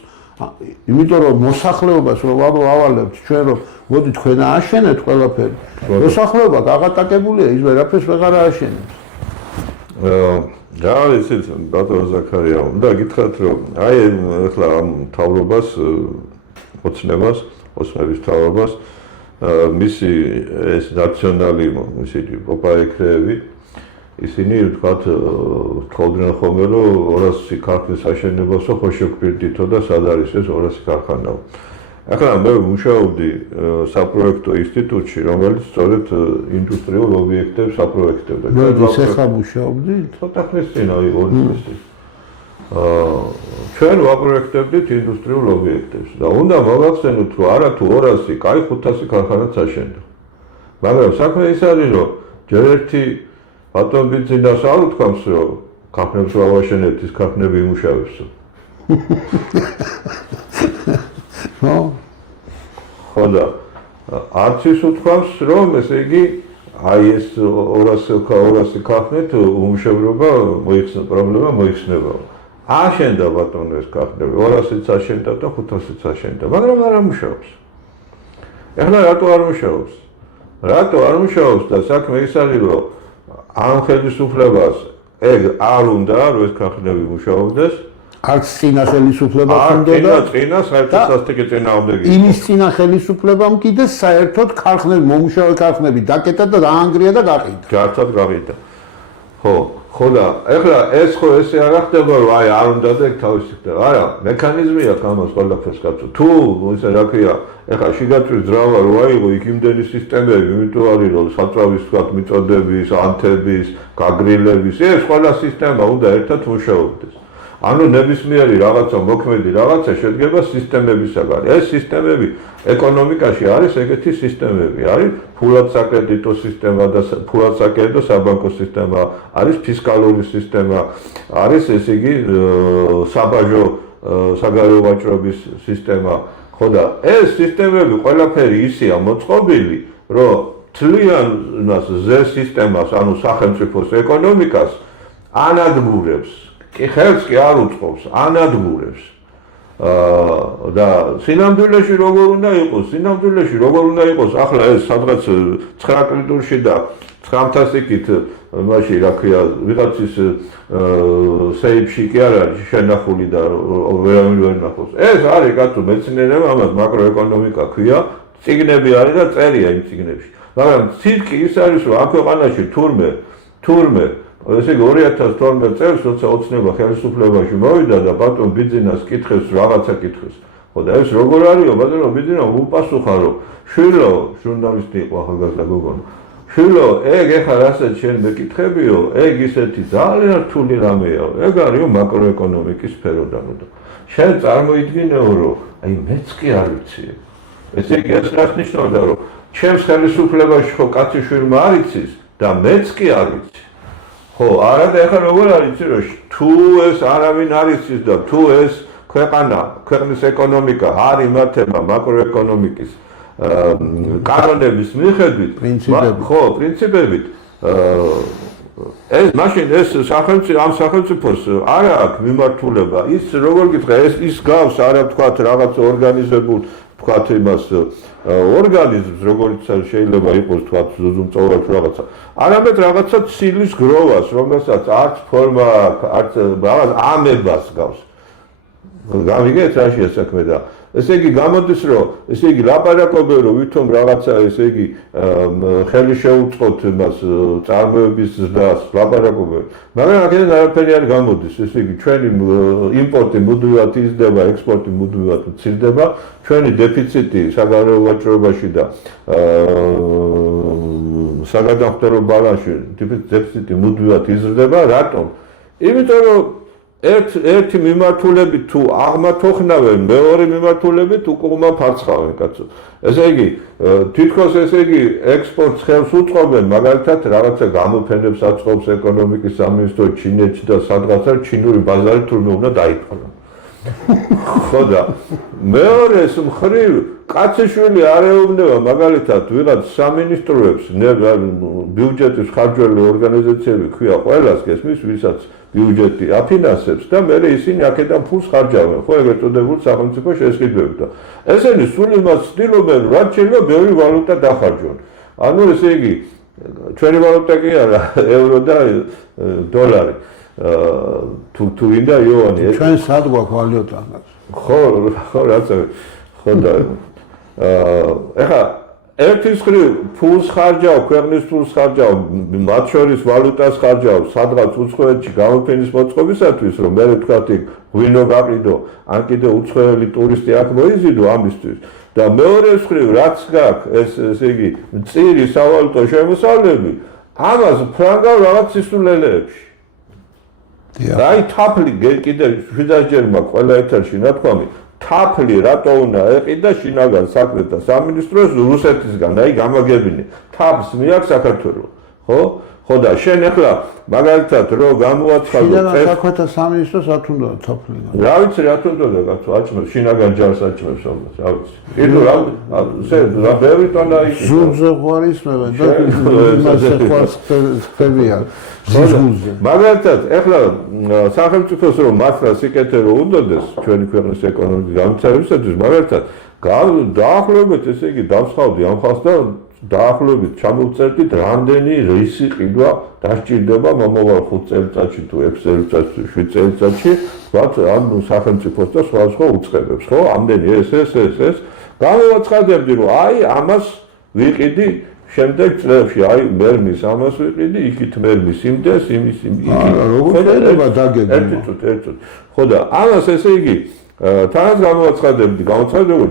იმიტომ რომ მოსახლეობას რომ ავალებთ ჩვენ რომ მოდი თქვენ ააშენეთ ყველაფერი მოსახლეობა გაღატაკებულია ის ვერაფერს ვეღარ ააშენებს რა ისიც ბატონ ზაქარია უნდა გითხრათ რომ აი ახლა ამ თავრობას ოცნებას ოცნების თავრობას მისი ეს ნაციონალი მისი ოპაექრეები ისინი ვთქვათ თხოვდნენ ხოლმე რომ 200 ქარხნის აშენებასო ხო შეგვირდითო და სად არის ეს 200 ქარხანა ახლა მე მუშაობდი საპროექტო ინსტიტუტში რომელიც სწორედ ინდუსტრიულ ობიექტებს აპროექტებდა მე ისე ხა მუშაობდი ცოტა ხნის წინ აი 2 წლის წინ ჩვენ ვაპროექტებდით ინდუსტრიულ ობიექტებს და უნდა მოვახსენოთ, რომ არა თუ 200, კაი 500 ქარხანაც აშენდა. მაგრამ საქმე ის არის, რომ ჯერ ერთი ბატონ ბიძინას არ უთქვამს, რომ ქარხნებს რა ვაშენებთ, ის ქარხნები იმუშავებსო. ხო და არც ის უთქვამს, რომ ესე იგი აი ეს 200 ქარხნით უმუშევრობა მოიხსნა, პრობლემა მოიხსნება. აშენდა ბატონო ეს ქარხნები, 200-იც აშენდა და 500-იც აშენდა, მაგრამ არ ამუშავებს. ეხლა რატო არ მუშაობს? რატო არ მუშაობს და საქმე ის არის, რომ ამ ხელისუფლებას ეგ არ უნდა, რომ ეს ქარხნები მუშაობდეს. არც წინა ხელისუფლებას უნდა და წინა საერთოდ სასტიკი წინააღმდეგი. იმის წინა ხელისუფლებამ კიდე საერთოდ ქარხნები, მომუშავე ქარხნები დაკეტა და დაანგრია და გაყიდა. ჯართად გაყიდა. ხო და ეხლა ეს ხო ესე არ ხდება, რომ აი არ უნდა და ეგ თავისი ხდება. არა, მექანიზმი აქვს ამას ყველაფერს კაცო. თუ ისე რა ქვია, ეხლა შიგაწვის ძრავა რო აიღო იქ იმდენი სისტემები, იმიტომ არის რომ საწვავის თქვათ მიწოდების, ანთების, გაგრილების, ეს ყველა სისტემა უნდა ერთად მუშაობდეს. ანუ ნებისმიერი რაღაცა მოქმედი რაღაცა შედგება სისტემებისაგან. ეს სისტემები ეკონომიკაში არის ეგეთი სისტემები, არის ფულად საკრედიტო სისტემა და ფულად საკრედიტო საბანკო სისტემა, არის ფისკალური სისტემა, არის ესე იგი საბაჟო საგარეო ვაჭრობის სისტემა. ხო და ეს სისტემები ყველაფერი ისეა მოწყობილი, რომ თლიანას ზე სისტემას, ანუ სახელმწიფოს ეკონომიკას ანადგურებს. ხელს კი არ უწყობს, ანადგურებს. და სინამდვილეში როგორ უნდა იყოს? სინამდვილეში როგორ უნდა იყოს? ახლა ეს სადღაც 9 კრიტურში და 900 იქით მაშინ რა ქვია, ვიღაცის სეიფში კი არ არის შენახული და ვერავინ ვერ ნახავს. ეს არის კაცო მეცნიერება, ამას მაკროეკონომიკა ქვია, წიგნები არის და წერია იმ წიგნებში. მაგრამ ცირკი ის არის, რომ ამ ქვეყანაში თურმე ესე იგი 2012 წელს როცა ოცნება ხელისუფლებაში მოვიდა და ბატონ ბიძინას კითხეს რაღაცა კითხეს. ხო და ეს როგორ არისო ბატონო ბიძინამ უპასუხა, რომ შვილო, ჟურნალისტი იყო ახალგაზრდა გოგონა. შვილო, ეგ ეხლა რასაც შენ მეკითხებიო, ეგ ისეთი ძალიან რთული რამეა. ეგ არისო მაკროეკონომიკის სფეროდანო და შენ წარმოიდგინეო, რომ აი მეც კი არ ვიცი. ესე იგი ეს რას ნიშნავდა, რომ ჩემს ხელისუფლებაში ხო კაცი შვილმა არ იცის და მეც კი არ ვიცი. ხო, არა და ეხლა როგორ არის, რომ თუ ეს არავინ არ იცის და თუ ეს ქვეყნის ეკონომიკა არ იმართება მაკროეკონომიკის კანონების მიხედვით, ხო, პრინციპებით, ეს მაშინ ეს ამ სახელმწიფოს არ აქვს მიმართულება. ის როგორ გითხრა, ის გავს არა ვთქვათ რაღაც ორგანიზებულ ვთქვათ იმას ორგანიზმს, როგორც შეიძლება იყოს თქვათ ზუზუმწოვრად რაღაცა. არამედ რაღაცა ცილის გროვას, რომელსაც არც ფორმა აქვს, არც რაღაც ამებას გავს. გამიგეთ რაშია საქმე და ესე იგი გამოდის, რომ ესე იგი ლაპარაკობენ, რომ ვითომ რაღაცა ესე იგი ხელი შეუწყოთ იმას წარმოების ზრდას, ლაპარაკობენ. მაგრამ აქედან არაფერი არ გამოდის, ესე იგი ჩვენი იმპორტი მუდმივად იზრდება, ექსპორტი მუდმივად მცირდება, ჩვენი დეფიციტი საგარეო ვაჭრობაში და საგადამხდარო ბალანსში დეფიციტი მუდმივად იზრდება. რატომ? იმიტომ რომ ერთი მიმართულებით თუ აღმათოხნავენ, მეორე მიმართულებით უკუღმა ფარცხავენ, კაცო. ესე იგი, თითქოს ესე იგი ექსპორტს ხელს უწყობენ, მაგალითად რაღაცა გამოფენებს აწყობს ეკონომიკის სამინისტრო ჩინეთში და სადღაცა ჩინური ბაზარი თურმე უნდა დაიფარო. ხო და მეორეს მხრივ კაციშვილი არ ეუბნება მაგალითად ვიღაც სამინისტროებს, ბიუჯეტის ხარჯველი ორგანიზაციები ქვია ყველას გესმის, ვისაც ბიუჯეტი აფინანსებს და მერე ისინი აქედან ფულს ხარჯავენ, ხო ეგრეთ წოდებულ სახელმწიფო შესყიდვებით და ესენი სულ იმას ცდილობენ, რაც შეიძლება ბევრი ვალუტა დახარჯონ. ანუ ესე იგი, ჩვენი ვალუტა კი არა, ევრო და დოლარი. თუ ინდა იოანი ჩვენ სად გვაქვს ვალუტა? ხო, რაცა ხო და ეხლა ერთის მხრივ ფულს ხარჯავ, ქვეყნის ფულს ხარჯავ, მათ შორის ვალუტას ხარჯავ, სადღაც უცხოეთში გამოფენის მოწყობისათვის, რომ მე ვთქვათ იქ ღვინო გაყიდო, ან კიდე უცხოელი ტურისტი აქ მოიზიდო ამისთვის. და მეორეს მხრივ რაც გაქვს ესე იგი მწირი სავალუტო შემოსავლები, ამას ფრანგავ რაღაც სისულელეებში. აი თაფლი კიდე შვიდასჯერ მაქვს ყველა ეთერში ნათქვამი თაფლი რატო უნდა ეყიდა შინაგან საქმეთა სამინისტროს რუსეთისგან აი გამაგებინე თაფს მიაქვს საქართველოს ხო და შენ ახლა მაგალითად რო გამოაცხადო შინაგან საქმეთა სამინისტროს რა თუნდა თაფლი რა ვიცი რა თუნდა კაცო აჭმევს შინაგან ჯარს აჭმევს ამას რა ვიცი პირველ რა ბევრი ტონა ის ზურგზე ღვარისმევენ და იმასე ხვას ხებიან ზურგზე მაგალითად ახლა სახელმწიფოს რომ მართლა სიკეთე რო უნდადეს ჩვენი ქვეყნის ეკონომიკის განვითარებისათვის მაგალითად დაახლოებით ესე იგი დავსხავდი ამ ხალხს და დაახლოებით ჩამოვწერდით რამდენი რეისი ყიდვა დასჭირდება მომავალ 5 წელიწადში თუ 6 წელიწადში 7 წელიწადში ვთქვათ ამ სახელმწიფოს და სხვა უწყებებს ხო ამდენი ეს გამოვაცხადებდი რომ აი ამას ვიყიდი შემდეგ წლებში აი მერმის ამას ვიყიდი იქით მერმის იმდეს იმის როგორ შეიძლება დაგეგმო ხო და ამას ესე იგი თანაც გამოაცხადებდი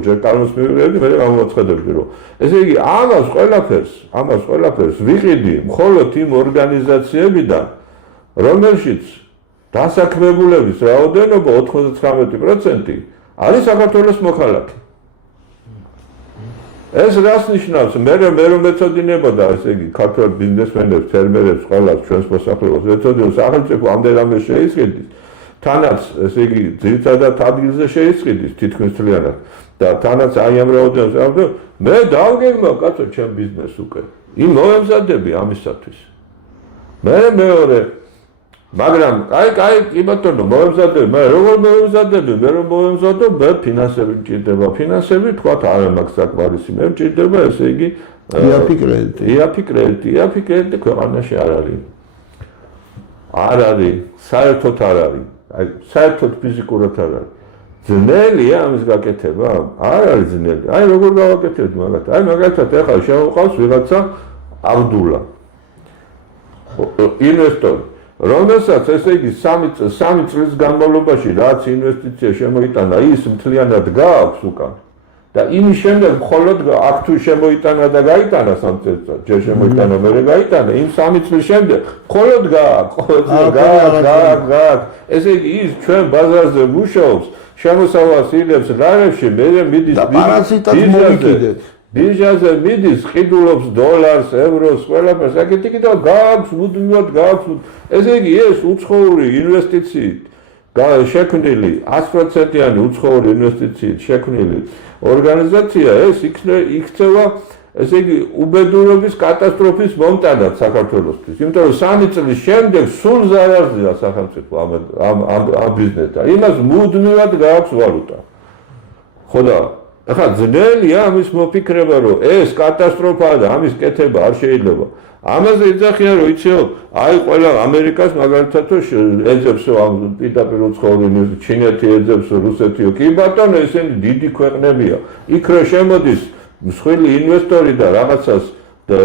ჯერ კანონს მივიღებდი მე გამოაცხადებდი რომ ესე იგი ამას ყველაფერს ვიყიდი მხოლოდ იმ ორგანიზაციებიდან რომელშიც დასაქმებულების რაოდენობა 99% არის საქართველოს მოქალაქე ეს რას ნიშნავს მე რომ მეწოდინებოდა ესე იგი ქართველ ბიზნესმენებს ფერმერებს ყველას ჩვენს მოსახლეობას მეწოდინე სახელმწიფო ამდენადმე შეისყიდის თანაც ესე იგი ძირითადად ადგილზე შეისყიდის თითქმის მთლიანად და თანაც აი ამ რაოდენობას მე დავგეგმავ კაცო ჩემ ბიზნესს უკვე იმ მოემზადები ამისათვის მე მეორე მაგრამ აი კი ბატონო მოემზადები მე როგორ მოემზადები მე რომ მოემზადო მე ფინანსები მჭირდება ფინანსები თქვათ არ მაქვს საკმარისი მე მჭირდება ესე იგი იაფი კრედიტი ქვეყანაში არ არის საერთოდ არ არის აი საერთოდ ფიზიკურად არ არის ძნელია ამის გაკეთება არ არის ძნელი აი როგორ გავაკეთებთ მაგათ აი მაგათაც ახლა შევყავს ვიღაცა აბდულა ინვესტორი რომელსაც ესე იგი 3 წლის განმავლობაში რაც ინვესტიცია შემოიტანა ის მთლიანად გააქვს უკან და იმის შემდეგ მხოლოდ აქ თუ შემოიტანა და გაიტანა 3 წელიწად ჯერ შემოიტანა მერე გაიტანა იმ 3 წლის შემდეგ მხოლოდ გააქვს ესე იგი ის ჩვენ ბაზარზე მუშაობს შემოსავალს იღებს რარებში მე მიდის ბირჟაზე მიდის ყიდულობს დოლარს ევროს ყველაფერს აკეთე კიდევ გააქვს მუდმივად გააქვს ესე იგი ეს უცხოური ინვესტიციით შექმნილი 100%-იანი უცხოური ინვესტიციით შექმნილი ორგანიზაცია ეს იქცევა ესე იგი უბედურობის კატასტროფის მომტანად საქართველოსთვის იმიტომ რომ 3 წლის შემდეგ სულ ზარალზეა სახელმწიფო ამ ბიზნესთან იმას მუდმივად გააქვს ვალუტა ხო და ახლა ძნელია ამის მოფიქრება რომ ეს კატასტროფაა და ამის კეთება არ შეიძლება ამაზე ეძახიან რომ იციო აი ყველა ამერიკას მაგალითად ეძებს ამ პირდაპირ უცხოური ჩინეთი ეძებს რუსეთიო კი ბატონო ესენი დიდი ქვეყნებია იქ რო შემოდის მსხვილი ინვესტორი და რაღაცას და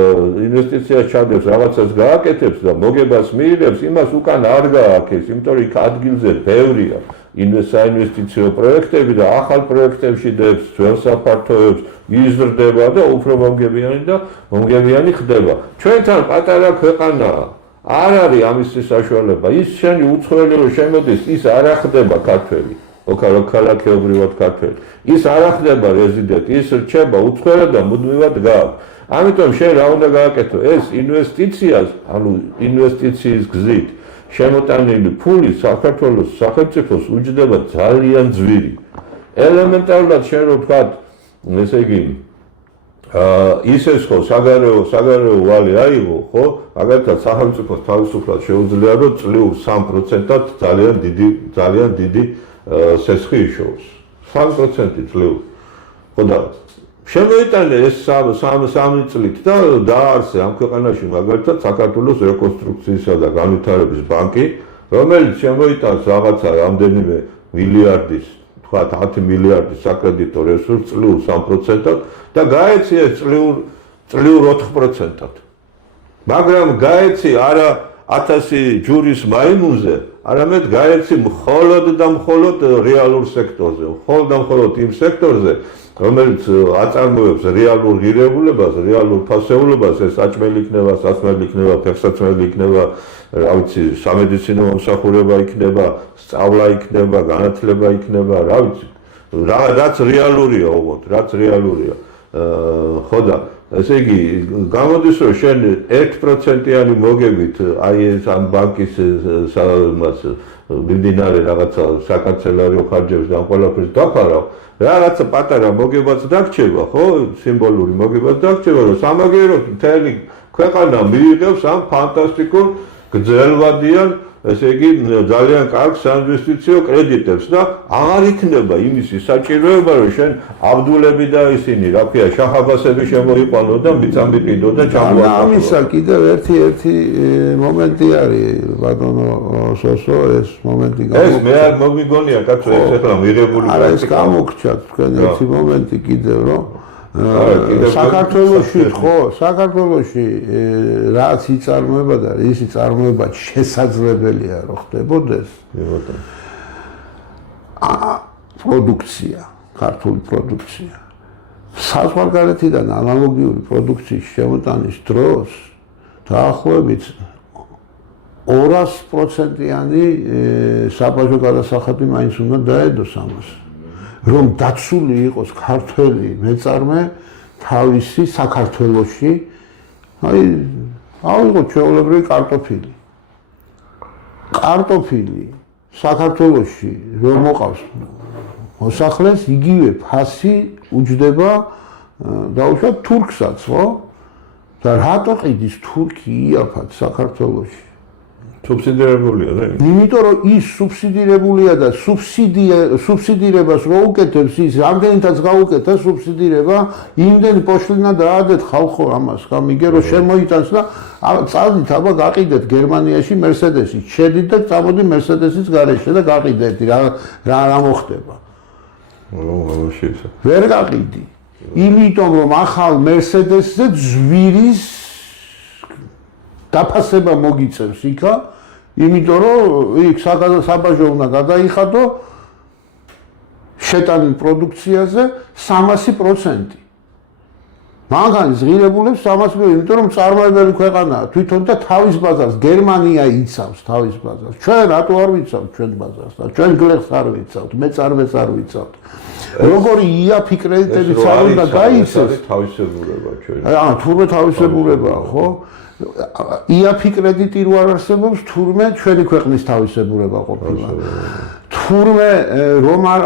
ინვესტიციას ჩადებს რაღაცას გააკეთებს და მოგებას მიიღებს იმას უკან არ გააკეთებს იმიტომ რომ იქ ადგილზე ბევრია საინვესტიციო პროექტები და ახალ პროექტებში დებს ძველ საფართოებს იზრდება და უფრო მომგებიანი ხდება ჩვენთან პატარა ქვეყანაა არ არის ამის საშუალება ის შენი უცხოელი რომ შემოდის ის არ ახდება ქართველი ოქალოქალაქეობრივად ქართველი ის არ ახდება რეზიდენტი ის რჩება უცხოელი და მუდმივად გააქვს ამიტომ შენ რა უნდა გააკეთო ეს ინვესტიციას ანუ ინვესტიციის გზით შემოტანილი ფული საქართველოს სახელმწიფოს უჯდება ძალიან ძვირი ელემენტარულად შენ რო ვთქვათ ესე იგი ისეს ხო საგარეო ვალი აიღო ხო მაგალითად სახელმწიფოს თავისუფლად შეუძლია რომ წლიურ 3%-ად ძალიან დიდი სესხი იშოვოს 3% წლიურ ხო და შემოიტანე ეს 3 წლით და დაარსე ამ ქვეყანაში მაგალითად საქართველოს რეკონსტრუქციისა და განვითარების ბანკი რომელიც შემოიტანს რაღაცა რამდენიმე მილიარდის თქვა 10 მილიარდის საკრედიტო რესურსს წლიურ 3%-ად და გაეცია წლიურ 4%-ად მაგრამ გაეცი 1000 ჯურის მაიმუნზე, არამედ გაეცი მხოლოდ და მხოლოდ რეალურ სექტორზე, მხოლოდ და მხოლოდ იმ სექტორზე, რომელიც აწარმოებს რეალურ ღირებულებას, რეალურ ფასეულობას, ეს საჭმელი იქნება, სასმელი იქნება, ფეხსაცმელი იქნება, რა ვიცი, სამედიცინო მომსახურება იქნება, სწავლა იქნება, განათლება იქნება, რა ვიცი, რაც რეალურია, უბრალოდ, რაც რეალურია. ხო და ესე იგი, გამოდის რომ შენ 1%-იანი მოგებით აი ეს ამ ბანკის მიმდინარე რაღაცა საკანცელერიო ხარჯებს და ამ ყველაფერს დაფარავ, რაღაცა პატარა მოგებაც დაგრჩება, ხო? სიმბოლური მოგებაც დაგრჩება, რომ სამაგიეროდ მთელი ქვეყანა მიიღებს ამ ფანტასტიკურ გრძელვადიან, ესე იგი, ძალიან კარგ საინვესტიციო კრედიტებს და აღარ იქნება იმისი საჭიროება, რომ შენ აბდულები და ისინი, რა ქვია, შაჰ-აბასები შემოიყვანო და მიწამიყიდო და ჩამოაყალო. ამისა კიდევ ერთი მომენტი არის, ბატონო სოსო, ეს მომენტი ეს მე არ მომიგონია, კაცო, ეს ახლა მიღებული არა, ეს გამოგრჩა თქვენ ერთი მომენტი კიდევ, რომ საქართველოში ხო, საქართველოში რაც იწარმოება და ისი წარმოება შესაძლებელია რომ ხდებოდეს. პროდუქცია, ქართული პროდუქცია. საზღვარგარეთიდან ანალოგიური პროდუქციის შემოტანის დროს დაახლოებით 200%-იანი საბაჟო გადასახადი მაინც უნდა დაედოს ამას. რომ დაცული იყოს ქართველი მეწარმე თავისი საქართველოში, აი, ავიღოთ ჩვეულებრივი კარტოფილი. კარტოფილი საქართველოში რომ მოყავს მოსახლეს, იგივე ფასი უჯდება დაუშვათ თურქსაც, ხო? და რატო ყიდის თურქი იაფად საქართველოში? სუბსიდირებულია და იმიტომ რომ ის სუბსიდირებულია და სუბსიდირებას რო უკეთებს ის რამდენიც გაუკეთა სუბსიდირება, იმდენი პოშლინა დაადეთ ხალხო ამას, გამიგე რომ შემოიტანს და წავდით აბა გაყიდეთ გერმანიაში მერსედესით, შედით და წამოდი მერსედესის გარეშე და გაყიდეთ რა მოხდება. ვერ გაყიდი. იმიტომ რომ ახალ მერსედესზე ძვირის დაფასება მოგიწევს იქა, იმიტომ რომ იქ საბაჟო უნდა გადაიხადო შეტანილ პროდუქციაზე 300%. მაღალ ღირებულებს 300%, იმიტომ რომ წარმოებელი ქვეყანაა თვითონ და თავის ბაზარს გერმანია იცავს თავის ბაზარს. ჩვენ რატო არ ვიცავთ ჩვენ ბაზარს და ჩვენ გლეხს არ ვიცავთ, მეწარმეს არ ვიცავთ. როგორი იაფი კრედიტებიც არ უნდა გაიცეს თავისებურება ჩვენ. აა თურმე თავისებურებაა, ხო? იაფი კრედიტი რო არ არსებობს, თურმე ჩვენი ქვეყნის თავისებურება ყოფილა. თურმე რომ არ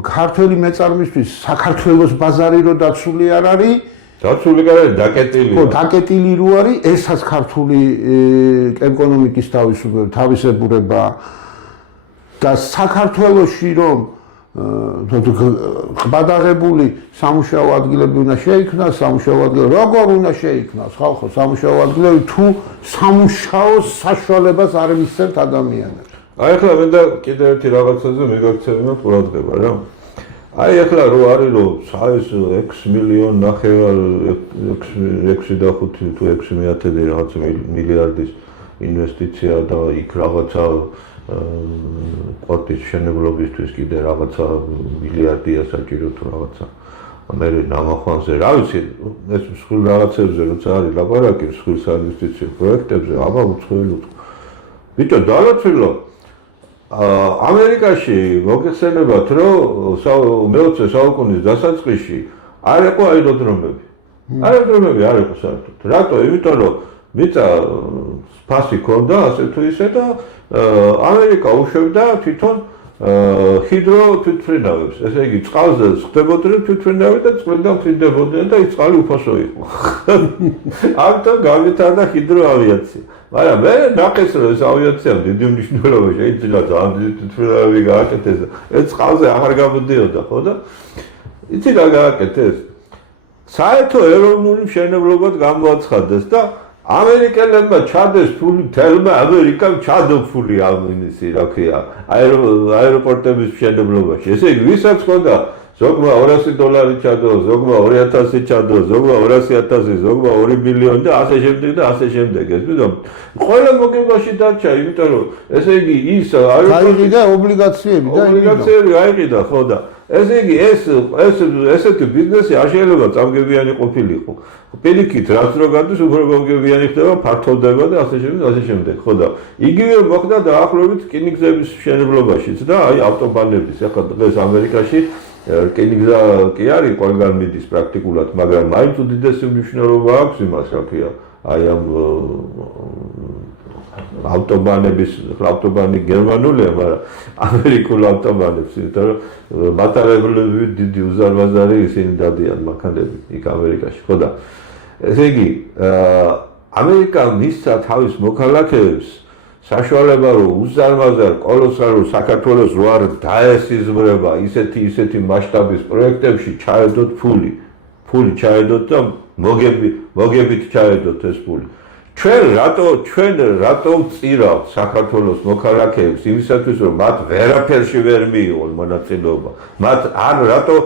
ქართველი მეწარმისთვის საქართველოს ბაზარი რო დაცული არ არის, დაცული კი არა, დაკეტილი. ხო, დაკეტილი რო არის, ესაც ქართული ეკონომიკის თავისებურება და საქართველოში რომ ყბადაღებული სამუშაო ადგილები უნდა შეიქმნას, სამუშაო ადგილები როგორ უნდა შეიქმნას, ხალხო, სამუშაო ადგილები თუ სამუშაოს საშუალებას არ მისცემთ ადამიანებს. აი ახლა მინდა კიდევ ერთი რაღაცაზე მიგაქცევინო ყურადღება რა. აი ახლა რო არის რომ საერთოდ 6 მილიონი ნახევარ 6.5 თუ 6.1 რაღაც მილიარდის ინვესტიცია და იქ რაღაცა ყოფის შენებლობისთვის კიდე რაღაცა მილიარდია საჭირო თუ რაღაცა მე ნამახვანზე რა ვიცი ეს მსხვილ რაღაცებზე როცა არის ლაპარაკი მსხვილ საინვესტიციო პროექტებზე აბა უცხოელოდ ბიჭო დაროცილო ამერიკაში მოგეხსენებათ რომ მე-20 საუკუნის დასაწყისში არ იყო აეროდრომები არ იყო საერთოდ რატო იმიტომ რომ მიწა ფასი ქონდა ასე თუ ისე და ამერიკა უშვებდა თვითონ ჰიდროთვითმფრინავებს, ესე იგი წყალზე ხდებოდნენ თვითმფრინავები და წყლიდან მფრინდებოდნენ და ის წყალი უფასო იყო. ამიტომ განვითარდა ჰიდროავიაცია. მაგრამ მე ნახეს რომ ეს ავიაცია დიდი მნიშვნელობა შეიძლება ძალიან დიდი თვითმფრინავები გააკეთეს. ეს წყალზე აღარ გამოდიოდა, ხო და იცი რა გააკეთეს? საერთო ეროვნული მშენებლობად გამოაცხადეს და ამერიკელებმა ჩადეს ფული, თელმა ამერიკამ ჩადო ფული ამინისი, რა ქვია, აეროპორტების მშენებლობაში. ესე იგი, ვისაც ხონდა ზოგმა $200 ჩადო, ზოგმა 2000 ჩადო, ზოგმა 200,000, ზოგმა 2 მილიონი და ასე შემდეგ და ასე შემდეგ. ეს ვიდრე ყველა მოგებაში დარჩა, იმიტომ რომ ესე იგი ის აიყიდა ობლიგაციები და ობლიგაციები აიყიდა, ხო და ესე იგი ესეთი ბიზნესი არ შეიძლება წამგებიანი ყოფილიყო. პირიქით რაც რო გადის უფრო მომგებიანი ხდება, ფართოვდება და ასე შემდეგ, ხო და იგივე მოხდა დაახლოებით რკინიგზების მშენებლობაშიც და აი ავტობანების, ახლა დღეს ამერიკაში რკინიგზა კი არის ყველგან მიდის პრაქტიკულად, მაგრამ მაინც უდიდესი მნიშვნელობა აქვს იმას, რა ქვია, აი ამ ავტობანების, ავტობანი გერმანულია, მაგრამ ამერიკულ ავტობანებს, იმიტომ რომ მატარებლები დიდი უზარმაზარი ისინი დადიან მანქანები იქ ამერიკაში, ხო და ესე იგი ამერიკამ მისცა თავის მოქალაქეებს საშუალება რომ უზარმაზარ კოლოსალურ საქართველოს რო არ დაესიზმრება ისეთი მასშტაბის პროექტებში ჩაედოთ ფული ჩაედოთ და მოგებით ჩაედოთ ეს ფული. ჩვენ რატო ვწირავთ საქართველოს მოქალაქეებს იმისათვის რომ მათ ვერაფერში ვერ მიიღონ მონაწილეობა. მათ არ რატო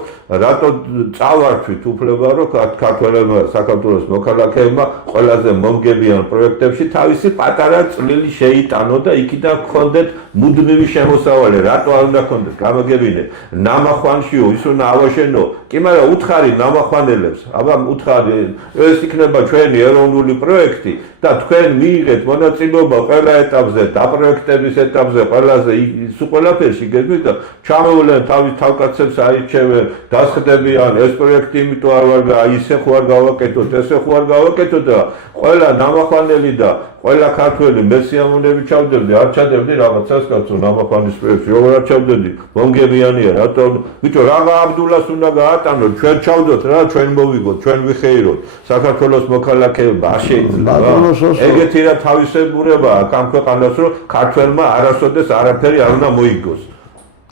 წავარჩვით უფლება რომ ქართველებმა საქართველოს მოქალაქეებმა ყველაზე მომგებიან პროექტებში თავისი პატარა წვლილი შეიტანო და იქიდან გქონდეთ მუდმივი შემოსავალი. რატო არ უნდა გქონდეთ? გამაგებინე. ნამახვანშიო ის უნდა ავაშენო. კი მაგრამ უთხარი ნამახვანელებს, აბა უთხარი ეს იქნება ჩვენი ეროვნული პროექტი. და თქვენ მიიღეთ მონაწილეობა ყველა ეტაპზე, დაპროექტების ეტაპზე, ყველაზე ყველაფერში გეძვით და ჩამოვლენ თავის თავკაცებს აირჩევენ, დასხდებიან ეს პროექტი იმიტომ არ ვარ ისე ხო არ გავაკეთოთ, ესე ხო არ გავაკეთოთ და ყველა ნამახვანელი და ყველა ქართველი მესიამონები ჩავდებდი, არ ჩადებდი რაღაცას კაცო ნამახვანის პროექტში, როგორ არ ჩავდებდი, მომგებიანია, რატო ბიჭო რაღა აბდულას უნდა გაატანოთ, ჩვენ ჩავდოთ რა, ჩვენ მოვიგოთ, ჩვენ ვიხეიროთ, საქართველოს მოქალაქეობა არ შეიძლება. ეგეთი რა თავისებურება აქვს ამ ქვეყანას, რომ ქართველმა არასოდეს არაფერი არ უნდა მოიგოს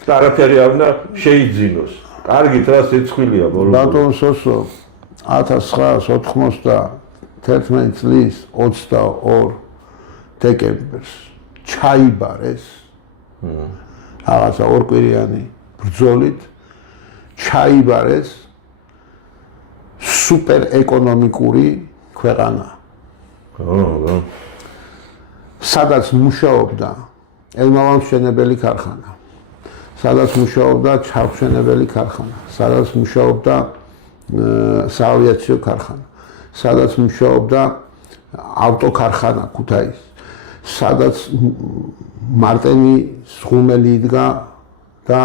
და არაფერი არ უნდა შეიძინოს. კარგით რა სიცხვილია ბოლოს. ბატონ სოსო 1991 წლის 22 დეკემბერს ჩაიბარეს რაღაცა ორკვირიანი ბრძოლით ჩაიბარეს სუპერ ეკონომიკური ქვეყანა. სადაც მუშაობდა ელმავანმშენებელი ქარხანა, სადაც მუშაობდა ჩარხშენებელი ქარხანა, სადაც მუშაობდა საავიაციო ქარხანა, სადაც მუშაობდა ავტოქარხანა ქუთაისში, სადაც მარტენი სხუმელი იდგა და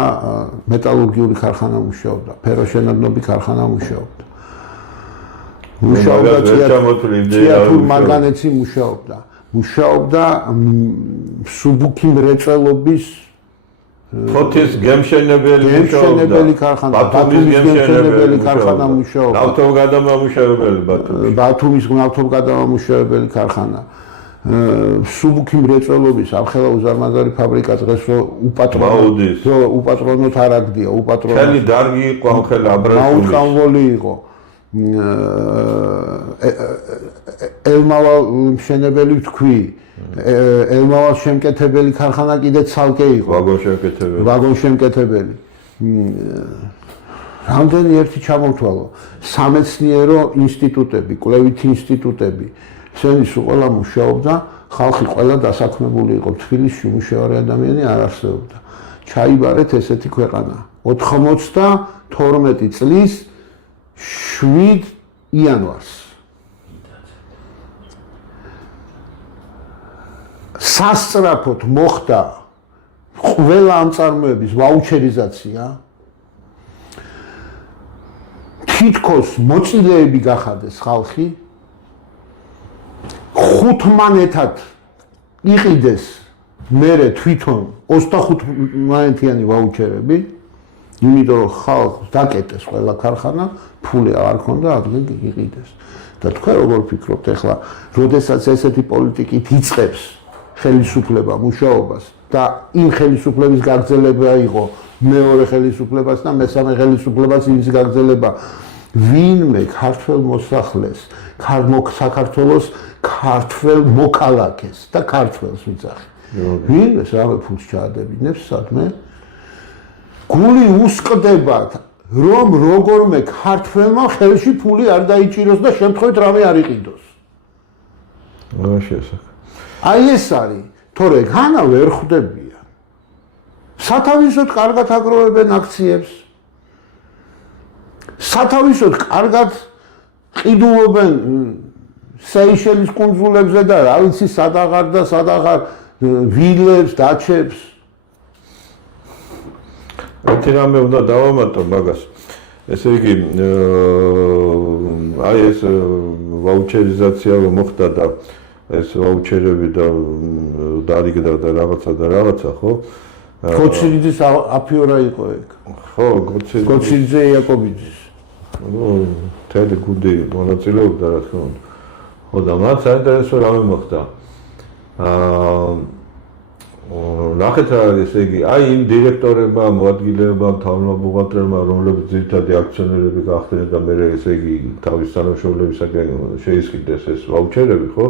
მეტალურგიული ქარხანა მუშაობდა, ფეროშენადნობი ქარხანა მუშაობდა. მუშაობდა თეატრულ მანგანეცი მუშაობდა სუბუქი მრეწველობის ფოთის გემშენებელი ქარხანა, ბათუმის გემშენებელი ქარხანა მუშაობდა, ნავთობგადამამუშავებელი ბათუმის ნავთობგადამამუშავებელი ქარხანა, სუბუქი მრეწველობის ამხელა უზარმაზარი ფაბრიკა დღეს უპატრონოთ არ აგდია, უპატრონოთ. ხელი დარგი იყო ამხელა აბრაჩული. მაუწყამვოლი იყო. ელმავალ მშენებელი ვთქვი, ელმავალ შემკეთებელი ქარხანა კიდე ცალკე იყო. ვაგონ შემკეთებელი. რამდენი ერთი ჩამოთვალო, სამეცნიერო ინსტიტუტები, კვლევითი ინსტიტუტები, ესენი სულ ყველა მუშაობდა, ხალხი ყველა დასაქმებული იყო, თბილისში მუშაობარი ადამიანი არ არსებობდა. ჩაიბარეთ ესეთი ქვეყანა. 92 წლის 7 იანვარს. სასწრაფოდ მოხდა ყველა ამ წარმოების ვაუჩერიზაცია. თითქოს მოწილეები გახადეს ხალხი. 5 მანეთად იყიდეს მერე თვითონ 25-მანეთიანი ვაუჩერები. იმიტომ რომ ხალხს დაკეტეს ყველა ქარხანა, ფული არ ქონდა, ადგილი იყიდეს. და თქვენ როგორ ფიქრობთ ახლა, როდესაც ესეთი პოლიტიკით იწყებს ხელისუფლება მუშაობას და იმ ხელისუფლების გაგრძელება იყო მეორე ხელისუფლებას და მესამე ხელისუფლებას იმის გაგრძელება ვინმე ქართველ მოსახლეს, საქართველოს ქართველ მოქალაქეს და ქართველს ვიძახი. ვინმე რამე ფულს ჩაადებინებს სადმე? გული უსყდება რომ როგორმე ქართველმა ხელში ფული არ დაიჭიროს და შემთხვევით რამე არ იყიდოს. რა შესაძლოა. აი ეს არის, თორე განა ვერ ხვდებიან. სათავისოდ კარგად აგროვებენ აქციებს. სათავისოდ კარგად ყიდულობენ სეიშელის კუნძულებზე და რა ვიცი სადაღარ და სადაღარ ვილებს, დაჩებს. ერთი რამე უნდა დავამატო მაგას. ესე იგი აი ეს ვაუჩერიზაცია რომ მოხდა და ეს ვაუჩერები და დარიგდა და რაღაცა ხო? გოცირიძის აფიორა იყო ეგ. ხო, გოცირიძე იაკობიძის. ნუ თეთრი გუნდი მონაწილეობდა რა თქმა უნდა. ხო და მათ საინტერესო რამე მოხდა. ნახეთ რა არის ესე იგი აი იმ დირექტორებმა, მოადგილეებმა, თავმჯდომარეებმა, რომლებიც ძირითადი აქციონერები გახდნენ და მე ესე იგი თავის თანამშრომლებისაგან შეისყიდეს ეს ვაუჩერები, ხო?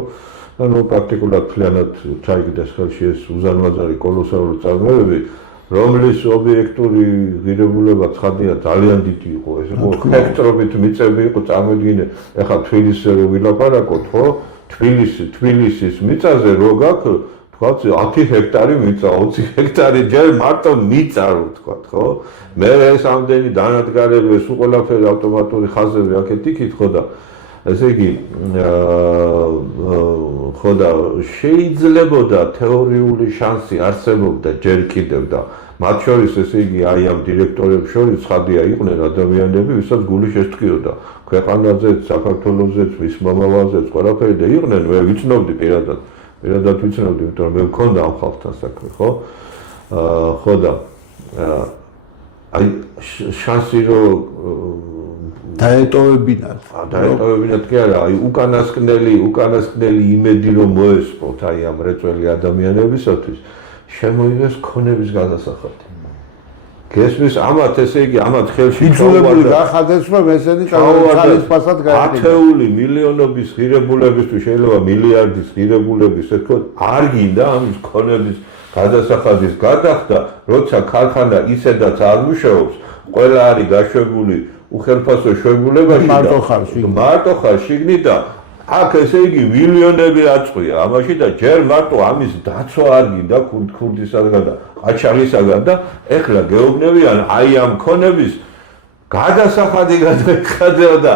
და ნუ პრაქტიკულად მთლიანად ჩაიგდეს ხელში ეს უზარმაზარი კოლოსალური წარმოებები, რომლის ობიექტური ღირებულება ცხადია ძალიან დიდი იყო, ეს იყო ჰექტრობით მიწები იყო, წარმოიდგინე, ეხლა თბილისზე რო ვილაპარაკოთ, ხო? თბილისის მიწაზე რო გაქვს თქვათ 10 ჰექტარი მიწა, 20 ჰექტარი ჯერ მარტო მიწა რო თქვათ, ხო? მე ეს ამდენი დანადგარები, ეს ყველაფერი ავტომატური ხაზები აქეთ იქით, ხო და ესე იგი ხო და შეიძლებოდა თეორიული შანსი არსებობდა ჯერ კიდევ და მათ შორის ესე იგი აი ამ დირექტორებს შორის ცხადია იყვნენ ადამიანები, ვისაც გული შესტკიოდა ქვეყანაზეც, საქართველოსზეც, მის მომავალზეც, ყველაფერი და იყვნენ, მე ვიცნობდი პირადად ვიცნობდი, იმიტომ რომ მე მქონდა ამ ხალხთან საქმე, ხო? ხო და აი შანსი რომ დაეტოვებინათ. დაეტოვებინათ კი არა, აი უკანასკნელი იმედი რომ მოესწროთ აი ამ რეწველი ადამიანებისათვის, შემოიღეს ქონების გადასახადი. გესმის ამათ ესე იგი ამათ ხელში იძულებული გახადეს რომ ესენი ხალისფასად გაიყიდა. ათეული მილიონობის ღირებულებისთვის შეიძლება მილიარდის ღირებულების თქო არ გინდა ამის ქონების გადასახადის გადახდა, როცა ქარხანა ისედაც არ მუშაობს, ყველა არის გაშვებული უხელფასო შვებულებაში და მარტო ხარ შიგნით და აქ ესე იგი მილიონები აწყვია ამაში და ჯერ მარტო ამის დაცვა არ გინდა ქურდისაგან და ყაჩაღისაგან და ეხლა გეუბნებიან აი ამ ქონების გადასახადი გადაიხადო და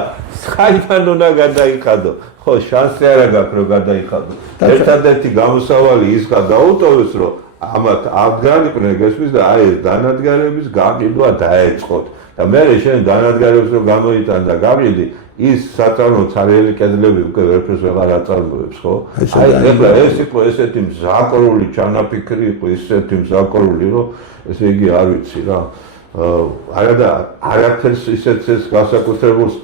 საიდან უნდა გადაიხადო ხო შანსი არ აქვს რომ გადაიხადო ერთადერთი გამოსავალი ის გადაუტოვეს რომ ამათ აღგანიყვნენ გესმის და აი ეს დანადგარების გაყიდვა დაეწყოთ და მე შენ დანადგარებს რომ გამოიტან და გავიდი ის საწარმო ცარიელი კედლები უკვე ვერაფერს ვეღარ აწარმოებს ხო? აი ეხლა ეს იყო ესეთი მზაკრული ჩანაფიქრი იყო ისეთი მზაკრული რომ ესე იგი არ ვიცი რა არა და არაფერს ისეთ ეს განსაკუთრებულს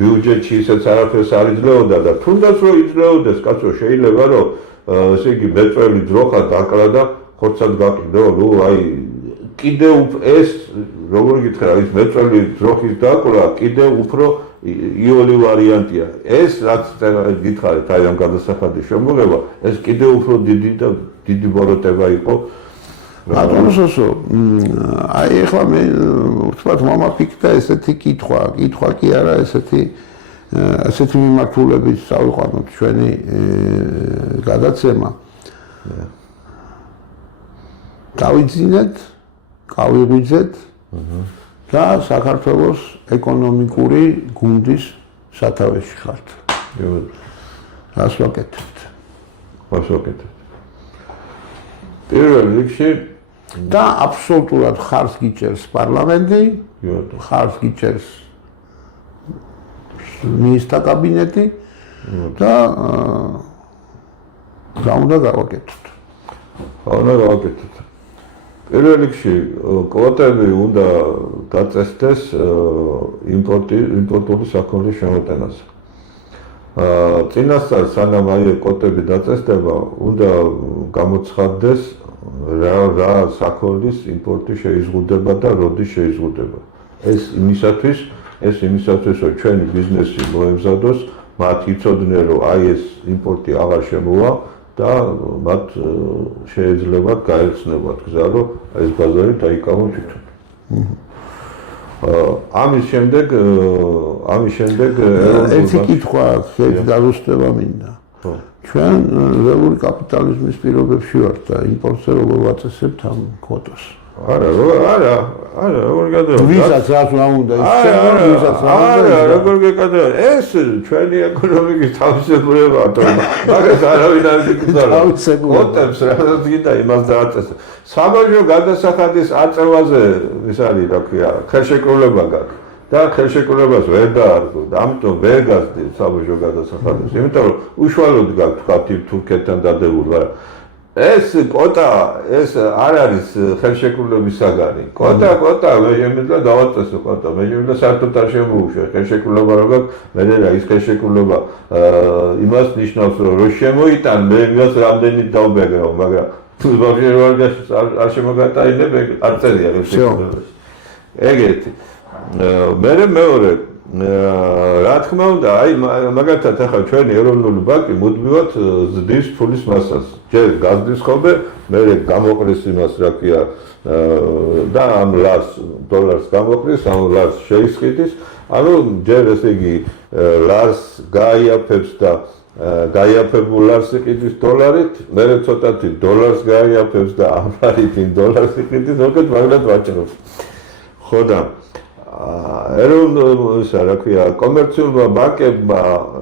ბიუჯეტში ისეთ არაფერს არ იძლეოდა და თუნდაც რომ იძლეოდეს კაცო შეიძლება რომ ესე იგი მეწველი ძროხა დაკლა და ხორცად გაყიდო ნუ აი კიდევ ეს როგორ გითხრა ის მეწველი ძროხის დაკლა კიდევ უფრო იოლი ვარიანტია ეს რაც გითხარით აი ამ გადასახადის შემოღება ეს კიდევ უფრო დიდი ბოროტება იყო ბატონო აი ეხლა მე ვთქვათ მომაფიქრდა ესეთი კითხვა კი არა ესეთი მიმართულებით წავიყვანოთ ჩვენი გადაცემა გავიძინეთ გავიღვიძეთ და საქართველოს ეკონომიკური გუნდის სათავეში ხართ. რას ვაკეთებთ? პირველ რიგში და აბსოლუტურად ხარს გიჭერს პარლამენტი, ხარს გიჭერს მინისტრთა კაბინეტი და რა უნდა გავაკეთოთ? პირველ რიგში კვოტები უნდა დაწესდეს იმპორტული საქონლის შემოტანაზე. წინასწარ სანამ აი კვოტები დაწესდება, უნდა გამოცხადდეს რა საქონლის იმპორტი შეიზღუდება და როდის შეიზღუდება. ეს იმისათვის, რომ ჩვენი ბიზნესი მოემზადოს, მათ იცოდნენ, რომ აი ეს იმპორტი აღარ შემოვა და მათ შეეძლებათ გაეცნებათ გზა, რომ ეს ბაზარი დაიკავონ თვითონ. ამის შემდეგ ერთი კითხვა აქვს, დარუსტება მინდა. ჩვენ რელური კაპიტალიზმის პირობებში ვართ და იმპორტზე როგორ ვაწესებთ ამ კვოტას? არა, როგორ გადავა? ვისაც რას რა უნდა როგორ გეკადრა? ეს ჩვენი ეკონომიკის თავისებურებაა, მაგას არავინ არ იგრძნობს. კვოტებს რაღაც გინდა იმას დააწესო. საბაჟო გადასახადის აწევაზე ის არის, რა ქვია, ხელშეკრულება გაქვს. და ხელშეკრულებას ვერ დაარღვევ და ამიტომ ვერ გასდევ საბაჟო გადასახადებს. იმიტომ რომ უშუალოდ გაქვს თქვა თურქეთთან დადებული, მაგრამ ეს კვოტა ეს არ არის ხელშეკრულების საგანი. კვოტა მე შემიძლია დავაწესო კვოტა. მე შემიძლია საერთოდ არ შემოუშვა ხელშეკრულება რო გაქვს, მე რა ის ხელშეკრულება იმას ნიშნავს რომ შემოიტან მე იმას რამდენით დავბეგრავ, მაგრამ საბაჟო არ შემოგატაინებ არ წერია ხელშეკრულებაში. ეგეთი მეორე რა თქმა უნდა, აი მაგალითად ახლა ჩვენი ეროვნული ბანკი მუდმივად ზრდის ფულის მასას. ჯერ გაზრდის ხოლმე, მერე გამოყრის იმას, რა ქვია, და ამ დოლარს გამოყრის, ამ ლარს შეისყიდის. ანუ ჯერ ესე იგი ლარს გაიაფებს და გაიაფებულ ლარს იყიდის დოლარით, მერე ცოტათი დოლარს გაიაფებს და ამარით იმ დოლარს იყიდის, როგორც მაგათ ვაჭრობს. ხო და ეროვნულ რა ქვია კომერციულმა ბანკებმა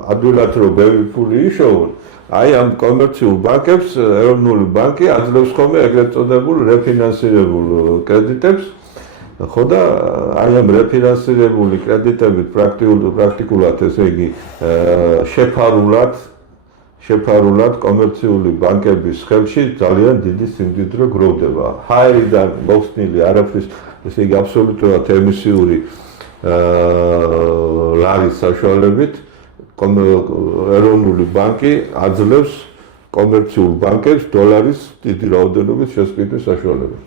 ადვილად რომ ბევრი ფული იშოვონ, აი ამ კომერციულ ბანკებს ეროვნული ბანკი აძლევს ხოლმე ეგრეთ წოდებულ რეფინანსირებულ კრედიტებს, ხო და აი ამ რეფინანსირებული კრედიტებით პრაქტიკულად ესე იგი შეფარულად კომერციული ბანკების ხელში ძალიან დიდი სიმდიდრე გროვდება. ჰაერიდან მოხსნილი არაფრის ესე იგი აბსოლუტურად ემისიური ლარის საშუალებით ეროვნული ბანკი აძლევს კომერციულ ბანკებს დოლარის დიდი რაოდენობის შესყიდვის საშუალებას.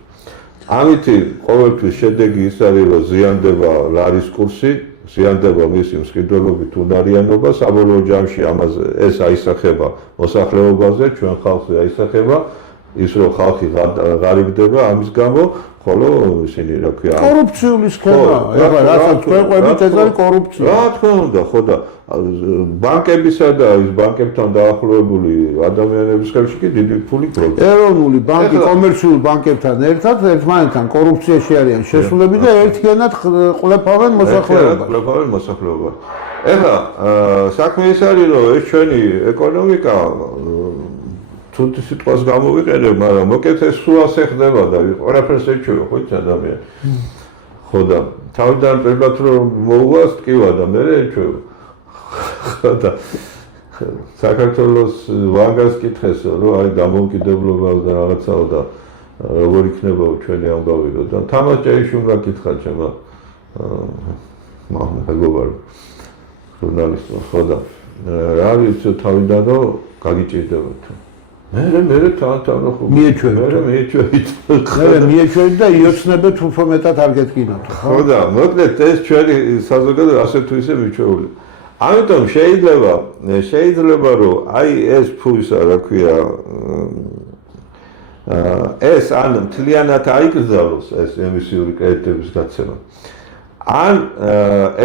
ამითი ყოველთვის შედეგი ის არის, რომ ზიანდება ლარის კურსი, ზიანდება მისი მსყიდველობით უნარიანობა, საბოლოო ჯამში ამაზე ეს აისახება მოსახლეობაზე, ჩვენ ხალხზე აისახება, ის რომ ხალხი ღარიბდება ამის გამო, ხოლო ისინი რა ქვია კორუფციული სქემა, ეხლა რასაც თქვენ ყვებით ეს არის კორუფცია. რა თქმა უნდა, ხო და ბანკებისა და ის ბანკებთან დაახლოებული ადამიანების ხელში კი დიდი ფული გროვდება. ეროვნული ბანკი კომერციულ ბანკებთან ერთად ერთმანეთთან კორუფციაში არიან შესულები და ერთიანად ყლეფავენ მოსახლეობას. ეხლა საქმე ის არის, რომ ეს ჩვენი ეკონომიკა თუნდაც სიტყვას გამოვიყენებ, მაგრამ მოკეთ ეს სულას ეხდება და ყველაფერს ეჩვევა, ხო იცი ადამიანი. ხო და თავიდან პირველად რომ მოუვას ტკივა და მე ეჩვევა. ხო და საქართველოს ვაგას კითხესო, რომ აი დამოუკიდებლობა და რაღაცაო და როგორ იქნება ჩვენი ამბავი და თამაშ ჭეიშუმრა კითხა ჩემო მეგობარ ჟურნალისტო, ხო და რა ვიცი თავიდან რომ გაგიჭირდებათ. მე თან ხო მიეჩვევით და იოცნებეთ უფრო მეტად არ გეტკინოთ. ხო და მოკლედ ეს ჩვენი საზოგადო ასე თუ ისე მიჩვეული. ამიტომ შეიძლება რომ აი ეს ფულისა რა ქვია ეს ან მთლიანად აიკრძალოს ეს ემისიური კრედიტების გაცემა. ან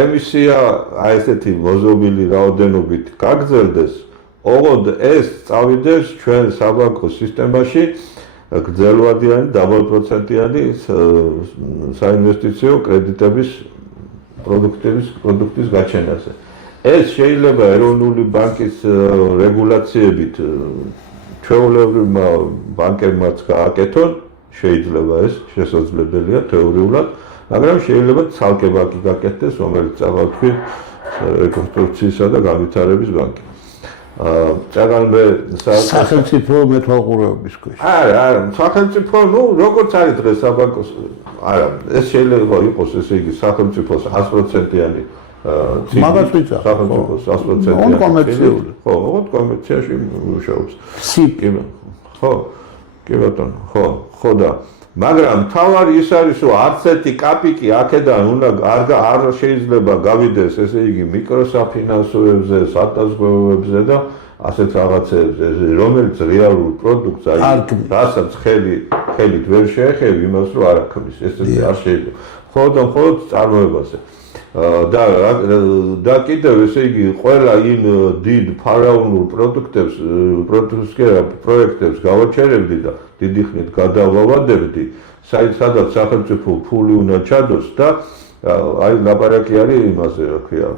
ემისია აი ესეთი მოზობილი რაოდენობით გაგრძელდეს, ოღონდ ეს წავიდეს ჩვენ საბანკო სისტემაში გრძელვადიანი დაბალპროცენტიანი საინვესტიციო კრედიტების პროდუქტის გაჩენაზე. ეს შეიძლება ეროვნული ბანკის რეგულაციებით ჩვეულებრივმა ბანკებმაც გააკეთონ, შეიძლება ეს შესაძლებელია თეორიულად, მაგრამ შეიძლება ცალკე ბანკი გაკეთდეს, რომელიც წავალთქვი რეკონსტრუქციისა და განვითარების ბანკი. წაგანმე სახელმწიფო მეთვალყურეობის ქვეშ. არა, სახელმწიფო, როგორც არის დღეს საბანკოს, არა, ეს შეიძლება იყოს ესე იგი სახელმწიფოს 100%-იანი მაგას ვიცახ. სახელმწიფოს 100%-იანი. კომერციული. ხო, კომერციაში მუშაობს. სიპი. ხო, კი ბატონო, ხო და მაგრამ თავარი ის არის, რომ არც ერთი კაპიკი აქედან არ შეიძლება გავიდეს, ესე იგი მიკროსაფინანსოებზე, სადაზღვევოებზე და ასეთ რაღაცებზე, რომელიც რეალურ პროდუქტს აი, რასაც ხელით ვერ შეეხები, იმას რომ არ აქმნის, ეს არ შეიძლება. მხოლოდ და მხოლოდ წარმოებაზე. და კიდევ ესე იგი ყველა იმ დიდ ფარაონულ პროექტებს გავაჩერებდი და დიდი ხნით გადავავადებდი, სადაც სახელმწიფო ფული უნდა ჩადოს და აი ლაპარაკი არის იმაზე, რა ქვია,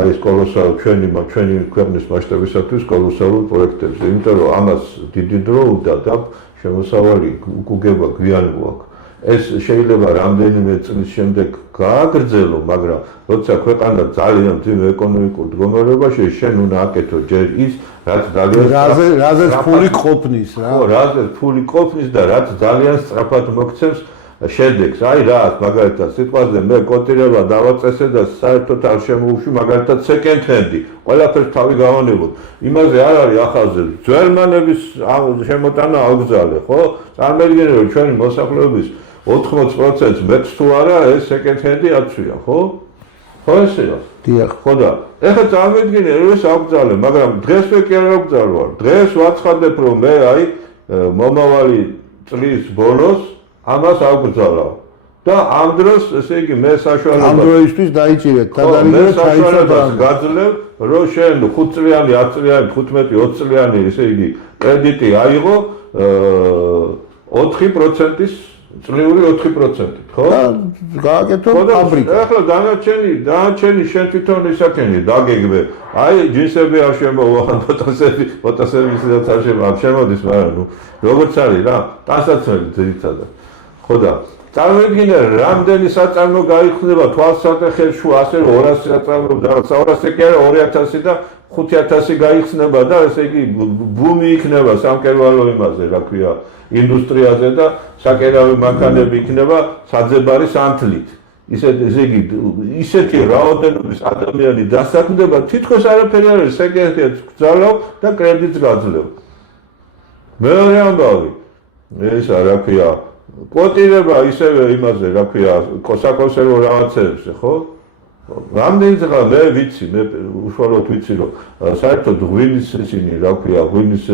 არის კოლოსალური ჩვენი ქვეყნის მასშტაბისათვის კოლოსალური პროექტებზე, იმიტომ რომ ამას დიდი დრო უნდა და შემოსავალი უკუგება გვიან გვაქვს. ეს შეიძლება რამდენიმე წლის შემდეგ გააგრძელო, მაგრამ როცა ქვეყანა ძალიან ძიმე ეკონომიკურ მდგომარეობაში, შენ უნდა აკეთო ჯერ ის, რაც ძალიან რაზეც ფული ყოფნის რა. ხო, რაზეც ფული ყოფნის და რაც ძალიან სწრაფად მოგცემს შედეგს. აი რა, მაგალითად, სიტყვაზე მე კოტირება დავაწესე და საერთოდ არ შემოუშვი, მაგალითად, second hand-ი. ყველაფერს თავი გავანებოთ. იმაზე არ არის ახალზე. ძველმანების შემოტანა აღგზალე, ხო? წარმოიდგინე, რომ ჩვენი მოსახლეობის 80% მეტს თუ არა, ეს second hand-ი აცვია, ხო? ხო ესეა? დიახ. ხო და ეხლა წარმოიდგინე, რომ ეს აღგზალე, მაგრამ დღესვე კი არ აღგზალვარ. დღეს ვაცხადებ, რომ მე აი მომავალი წლის ბოლოს ამას აღგზავნავ. და ამ დროს, ესე იგი, მე საშუალებას ამ დროისთვის დაიჭირეთ, გადაიგეთ საერთოდ გაძლევ, რომ შენ 5 წლიანი, 10 წლიანი, 15-20 წლიანი, ესე იგი, კრედიტი აიღო 4%-ის წლიური 4%-ით, ხო? და გააკეთო ფაბრიკა. ეხლა დანარჩენი შენ თვითონ ისაკენი, დაგეგმე. აი, ჯინსები არ შემოვა, ფოტოსები ისედაც არ შემოდის, მაგრამ ნუ როგორც არის რა, ტანსაცმელი ძირითადად. ხო და წარმოიდგინე, რამდენი საწარმო გაიხსნება თვალსაჩინო ასე 200 საწარმო და 200 კი არა 2000 და 5000 გაიხსნება და ესე იგი ბუმი იქნება სამკერვალო იმაზე, რა ქვია, ინდუსტრიაზე და საკერავი მანქანები იქნება საძებარი სანთლით. ესე იგი ისეთი რაოდენობის ადამიანი დასაქმდება, თითქოს არაფერი არ არის, სეკრეტარიატს გძალავ და კრედიტს გაძლევ. მეორე ამბავი, ესა რა ქვია, კოტირება ისევე იმაზე, რა ქვია, საკონსერვო რაღაცებზე, ხო? რამდენი დღე მე ვიცი, მე უშუალოდ ვიცი, რომ საერთოდ ღვინის ისინი, რა ქვია, ღვინის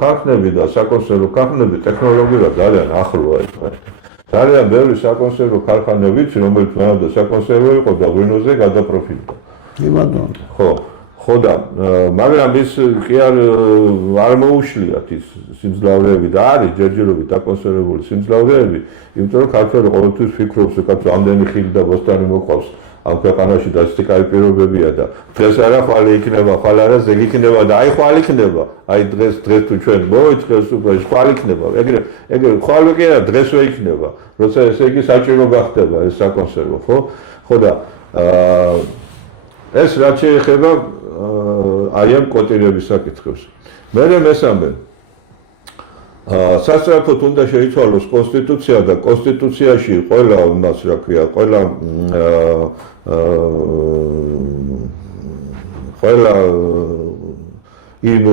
ქარხნები და საკონსერვო ქარხნები ტექნოლოგიურად ძალიან ახლოა ეს. ძალიან ბევრი საკონსერვო ქარხანა ვიცი, რომელიც მანამდე საკონსერვო იყო და ღვინოზე გადაპროფილდა. იმადონ. ხო. ხო და მაგრამ ის კი არ მოუშლიათ ის სიმძლავრეები და არის ჯერჯერობით აკონსერვებული სიმძლავრეები, იმიტომ რომ ქართველი ყოველთვის ფიქრობს, რომ კაცო ამდენი ხილი და ბოსტანი მოყავს ამ ქვეყანაში და ისეთი კაი პირობებია და დღეს არა ხვალე იქნება, ხვალ არა ზეგი იქნება და აი ხვალ იქნება. აი დღეს თუ ჩვენ მოიწყეს უკვე ხვალ იქნება. ეგრე ხვალე კი არა, დღესვე იქნება. როცა ესე იგი საჭირო გახდება ეს საკონსერვო, ხო? ხო და ეს რაც შეეხება აი ამ კოტირების საკითხებს. მერე მესამე სასწრაფოდ უნდა შეიცვალოს კონსტიტუცია და კონსტიტუციაში ყველა იმას, რა ქვია, ყველა იმ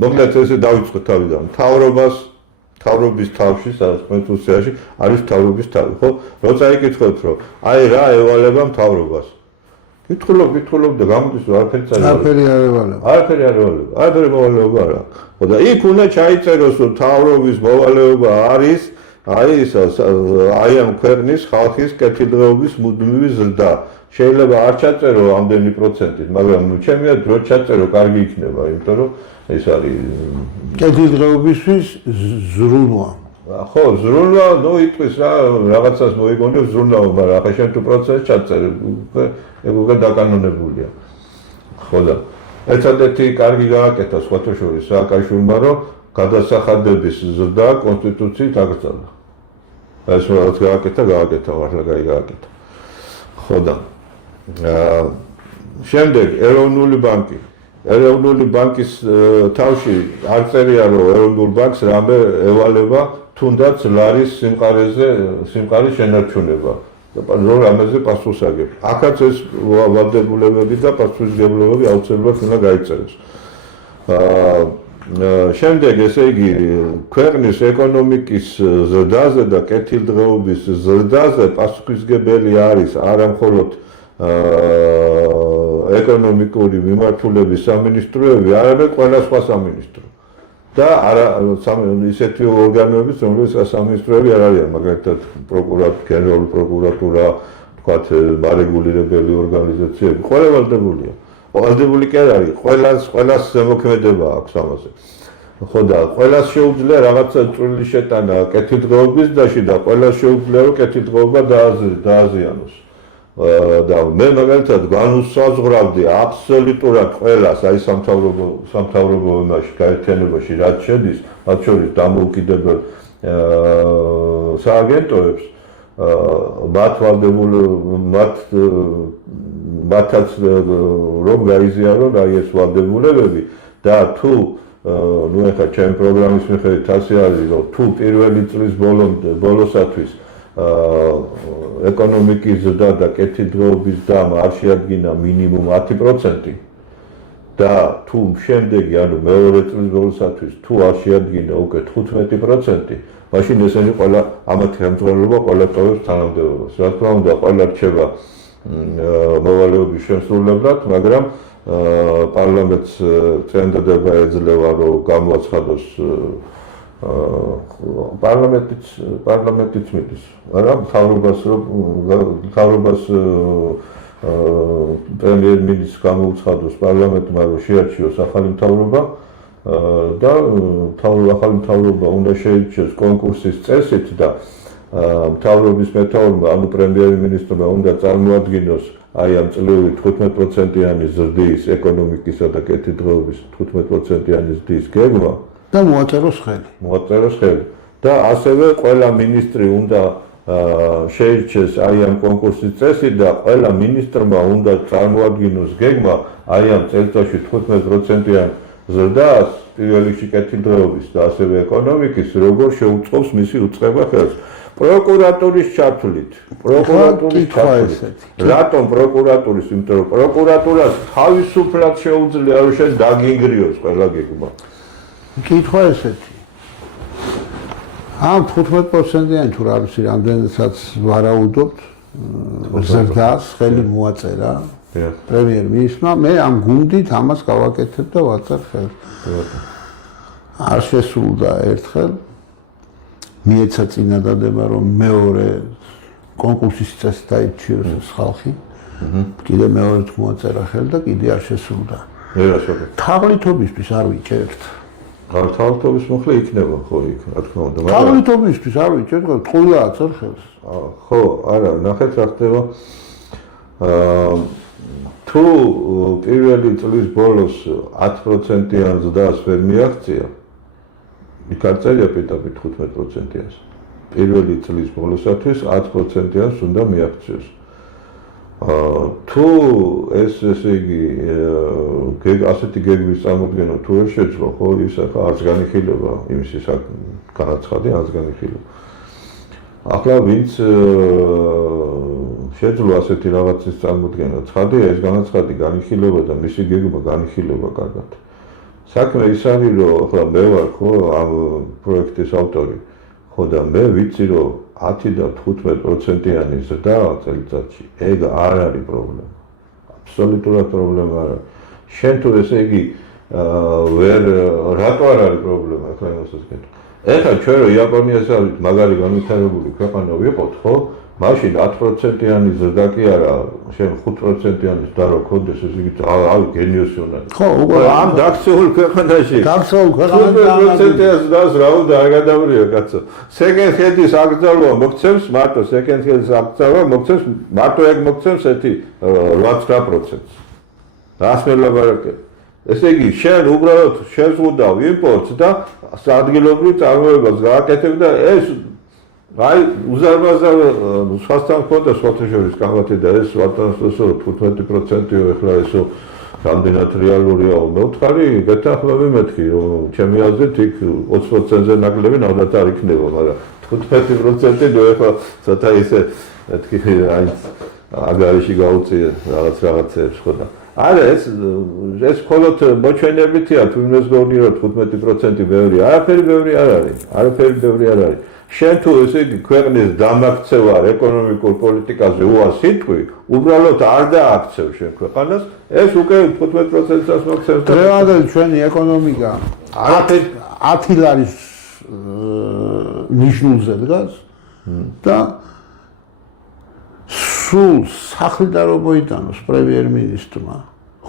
მომდეთ ესე დავიწყოთ თავიდან. მთავრობის თავში, სადაც კონსტიტუციაში არის მთავრობის თავი, ხო? როცა იკითხოთ, რომ აი რა ევალება მთავრობას. კითხულობ და გამოდის რომ არაფერი არ ევალება. არაფერი მოვალეობა არა. ხო და იქ უნდა ჩაიწეროს რომ მთავრობის მოვალეობა არის აი ამ ქვეყნის ხალხის კეთილდღეობის მუდმივი ზრდა. შეიძლება არ ჩაწერო ამდენი პროცენტით, მაგრამ ჩემია დრო ჩაწერო, კარგი იქნება, იმიტომ რომ ეს არის კეთილდღეობისთვის ზრუნვა. ხო, ზრუნვა, ნუ იტყვის რა, რაღაცას მოიგონებს ზრუნვა, მაგრამ ახლა შენ თუ პროცესს ჩაწერე, ეგ უკვე დაკანონებულია. ხო და ერთადერთი კარგი გააკეთა სხვათა შორის სააკაშვილმა, რომ გადასახადების ზრდა კონსტიტუციით აკრძალა. ეს რაც გააკეთა, მართლა კაი გააკეთა. ხო და შემდეგ ეროვნული ბანკი. ეროვნული ბანკის თავში არ წერია, რომ ეროვნულ ბანკს რამე ევალება თუნდაც ლარის სიმყარის შენარჩუნება. რომ რამეზე პასუხს აგებ. აქაც ეს ვალდებულებები და პასუხისმგებლობები აუცილებლად უნდა გაიწეროს. შემდეგ ესე იგი ქვეყნის ეკონომიკის ზრდაზე და კეთილდღეობის ზრდაზე პასუხისმგებელი არის არა მხოლოდ ეკონომიკური მიმართულების სამინისტროები, არამედ ყველა სხვა სამინისტრო. და არა ისეთი ორგანოებიც, რომლებიც სამინისტროები არ არიან, მაგალითად გენერალური პროკურატურა, თქვათ მარეგულირებელი ორგანიზაციები, ყველა ვალდებულია. ვალდებული კი არ არის, ყველას ზემოქმედება აქვს ამაზე. ხო და ყველას შეუძლია რაღაცა წვრილი შეტანა კეთილდღეობის დაში და ყველას შეუძლია რომ კეთილდღეობა დააზიანოს. და მე მაგალითად განუსაზღვრავდი აბსოლუტურად ყველას აი სამთავრობო იმაში გაერთიანებაში რაც შედის, მათ შორის დამოუკიდებელ სააგენტოებს მათ მათაც რომ გაიზიარონ აი ეს ვალდებულებები და თუ ნუ ეხლა ჩემი პროგრამის მიხედვით ასე არის რომ თუ პირველი წლის ბოლოსათვის ეკონომიკის ზრდა და კეთილდღეობის დამა არ შეადგინა მინიმუმ 10% და თუ შემდეგი ანუ მეორე წლის ბოლოსათვის თუ არ შეადგინა უკვე 15%, მაშინ ესენი ყველა ამათ ხელმძღვანელობა ყველა ტოვებს თანამდებობას. რა თქმა უნდა, ყველა რჩება მოვალეობის შემსრულებლად, მაგრამ პარლამენტს წინადადება ეძლევა რომ გამოაცხადოს პარლამენტიც მიდის, მაგრამ მთავრობას პრემიერ-მინისტრს გამოუცხადოს პარლამენტმა რომ შეარჩიოს ახალი მთავრობა და ახალი მთავრობა უნდა შეირჩიოს კონკურსის წესით და მთავრობის მეთაურმა ანუ პრემიერ-მინისტრმა უნდა წარმოადგინოს აი ამ წლიური 15%-იანი ზრდის ეკონომიკისა და კეთილდღეობის 15%-იანი ზრდის გეგმა და მოაწეროს ხელი. და ასევე ყველა მინისტრი უნდა შეირჩეს აი ამ კონკურსის წესით და ყველა მინისტრმა უნდა წარმოადგინოს გეგმა აი ამ წელიწადში 15%-იან ზრდას პირველ რიგში კეთილდღეობის და ასევე ეკონომიკის როგორ შეუწყობს მისი უწყება ხელს. პროკურატურის ჩათვლით. რატომ პროკურატურის? იმიტომ რომ პროკურატურას თავისუფლად შეუძლია რომ შენ დაგინგრიოს ყველა გეგმა. კითხვა ესეთი. ამ 15%-იან თუ რა ვიცი რამდენსაც ვარაუდობთ ზრდას ხელი მოაწერა პრემიერ-მინისტრმა, მე ამ გუნდით ამას გავაკეთებ და ვაწერ ხელს. არ შესულდა ერთხელ მიეცა წინადადება რომ მეორე კონკურსის წესით დაირჩიოს ხალხი. კიდე მეორედ მოაწერა ხელი და კიდე არ შესულდა. თაღლითობისთვის არ ვიჭერთ. თაღლითობის მოხლე იქნება ხო იქ, რა თქმა უნდა. თაღლითობისთვის არ ვიჭერთ, თხოვნა აწერ ხელს. ხო, არა, ნახეთ რა ხდება. თუ პირველი წლის ბოლოს 10%-იან ზრდას ვერ მიაღწია, იქ არ წერია პირდაპირ 15%-იანს. პირველი წლის ბოლოსათვის 10%-იანს უნდა მიაღწიოს. თუ ესე იგი ასეთი გეგმის წარმოქმნა თუ არ შეძლო, ხო ის ახლა არც განიხილება იმის განაცხადი, არც განიხილება. ახლა ვინც შეძლო ასეთი რაღაცის წარმოქმნა, ცხადია ეს განაცხადი განიხილება და მისი გეგმა განიხილება კარგად. საქმე ის არის რომ ახლა მე ვარ ხო ამ პროექტის ავტორი, ხო და მე ვიცი რომ 10 და 15%-იანი ზრდა წელიწადში, ეგ არ არის პრობლემა. აბსოლუტურად პრობლემა არ არის. შენ თუ ესე იგი რატო არ არის პრობლემა ახლა იმასაც გეტყვი. ეხლა ჩვენ რო იაპონიას ავით მაგარი განვითარებული ქვეყანა ვიყოთ, ხო? მაშინ 10%-იანი ზრდა კი არა, შენ 5%-იანი ზრდა რო ქონდეს, ესე იგი აი გენიოსი უნდა. ხო, უკვე ამ დაქცეულ ქვეყანაში. 10%-იან ზრდას რა უნდა არ გადავრიო კაცო. Second hand-ის აკრძალვა მოგცემს მარტო second hand-ის აკრძალვა მოგცემს მარტო ეგ მოგცემს ერთი 8-9%-ს. რას მელაპარაკე? ესე იგი შენ უბრალოდ შეზღუდავ იმპორტს და ადგილობრივ წარმოებას გააკეთებ და ეს აი უზარმაზარ სხვასთან ხოთა სხვათა შორის კამათი და ეს 15%-ო ეხლა ესო რამდენად რეალურია მე ვთხარი გეთახმები მეთქი რომ ჩემი აზრით იქ 20%-ზე ნაკლები ნამდვილად არ იქნება მაგრამ 15% ნუ ეხლა ცოტა ისე მეთქი აი აგარიში გაუწია რაღაცებს ხო და არა ეს მხოლოდ მოჩვენებითია თუნდაც გონიო 15% ბევრი არაფერი ბევრი არ არის შენ თუ ესე იგი ქვეყნის დამაქცევა ეკონომიკურ პოლიტიკაზე უას სიტყვი უბრალოდ არ დააქცევ შენ ქვეყანას ეს უკვე 15%-ს მოქცევს დღევანდელი ჩვენი ეკონომიკა არაფერი 10 ლარის ნიშნულზე დგას და სულ სახლდარო მოიტანოს პრემიერ-მინისტრმა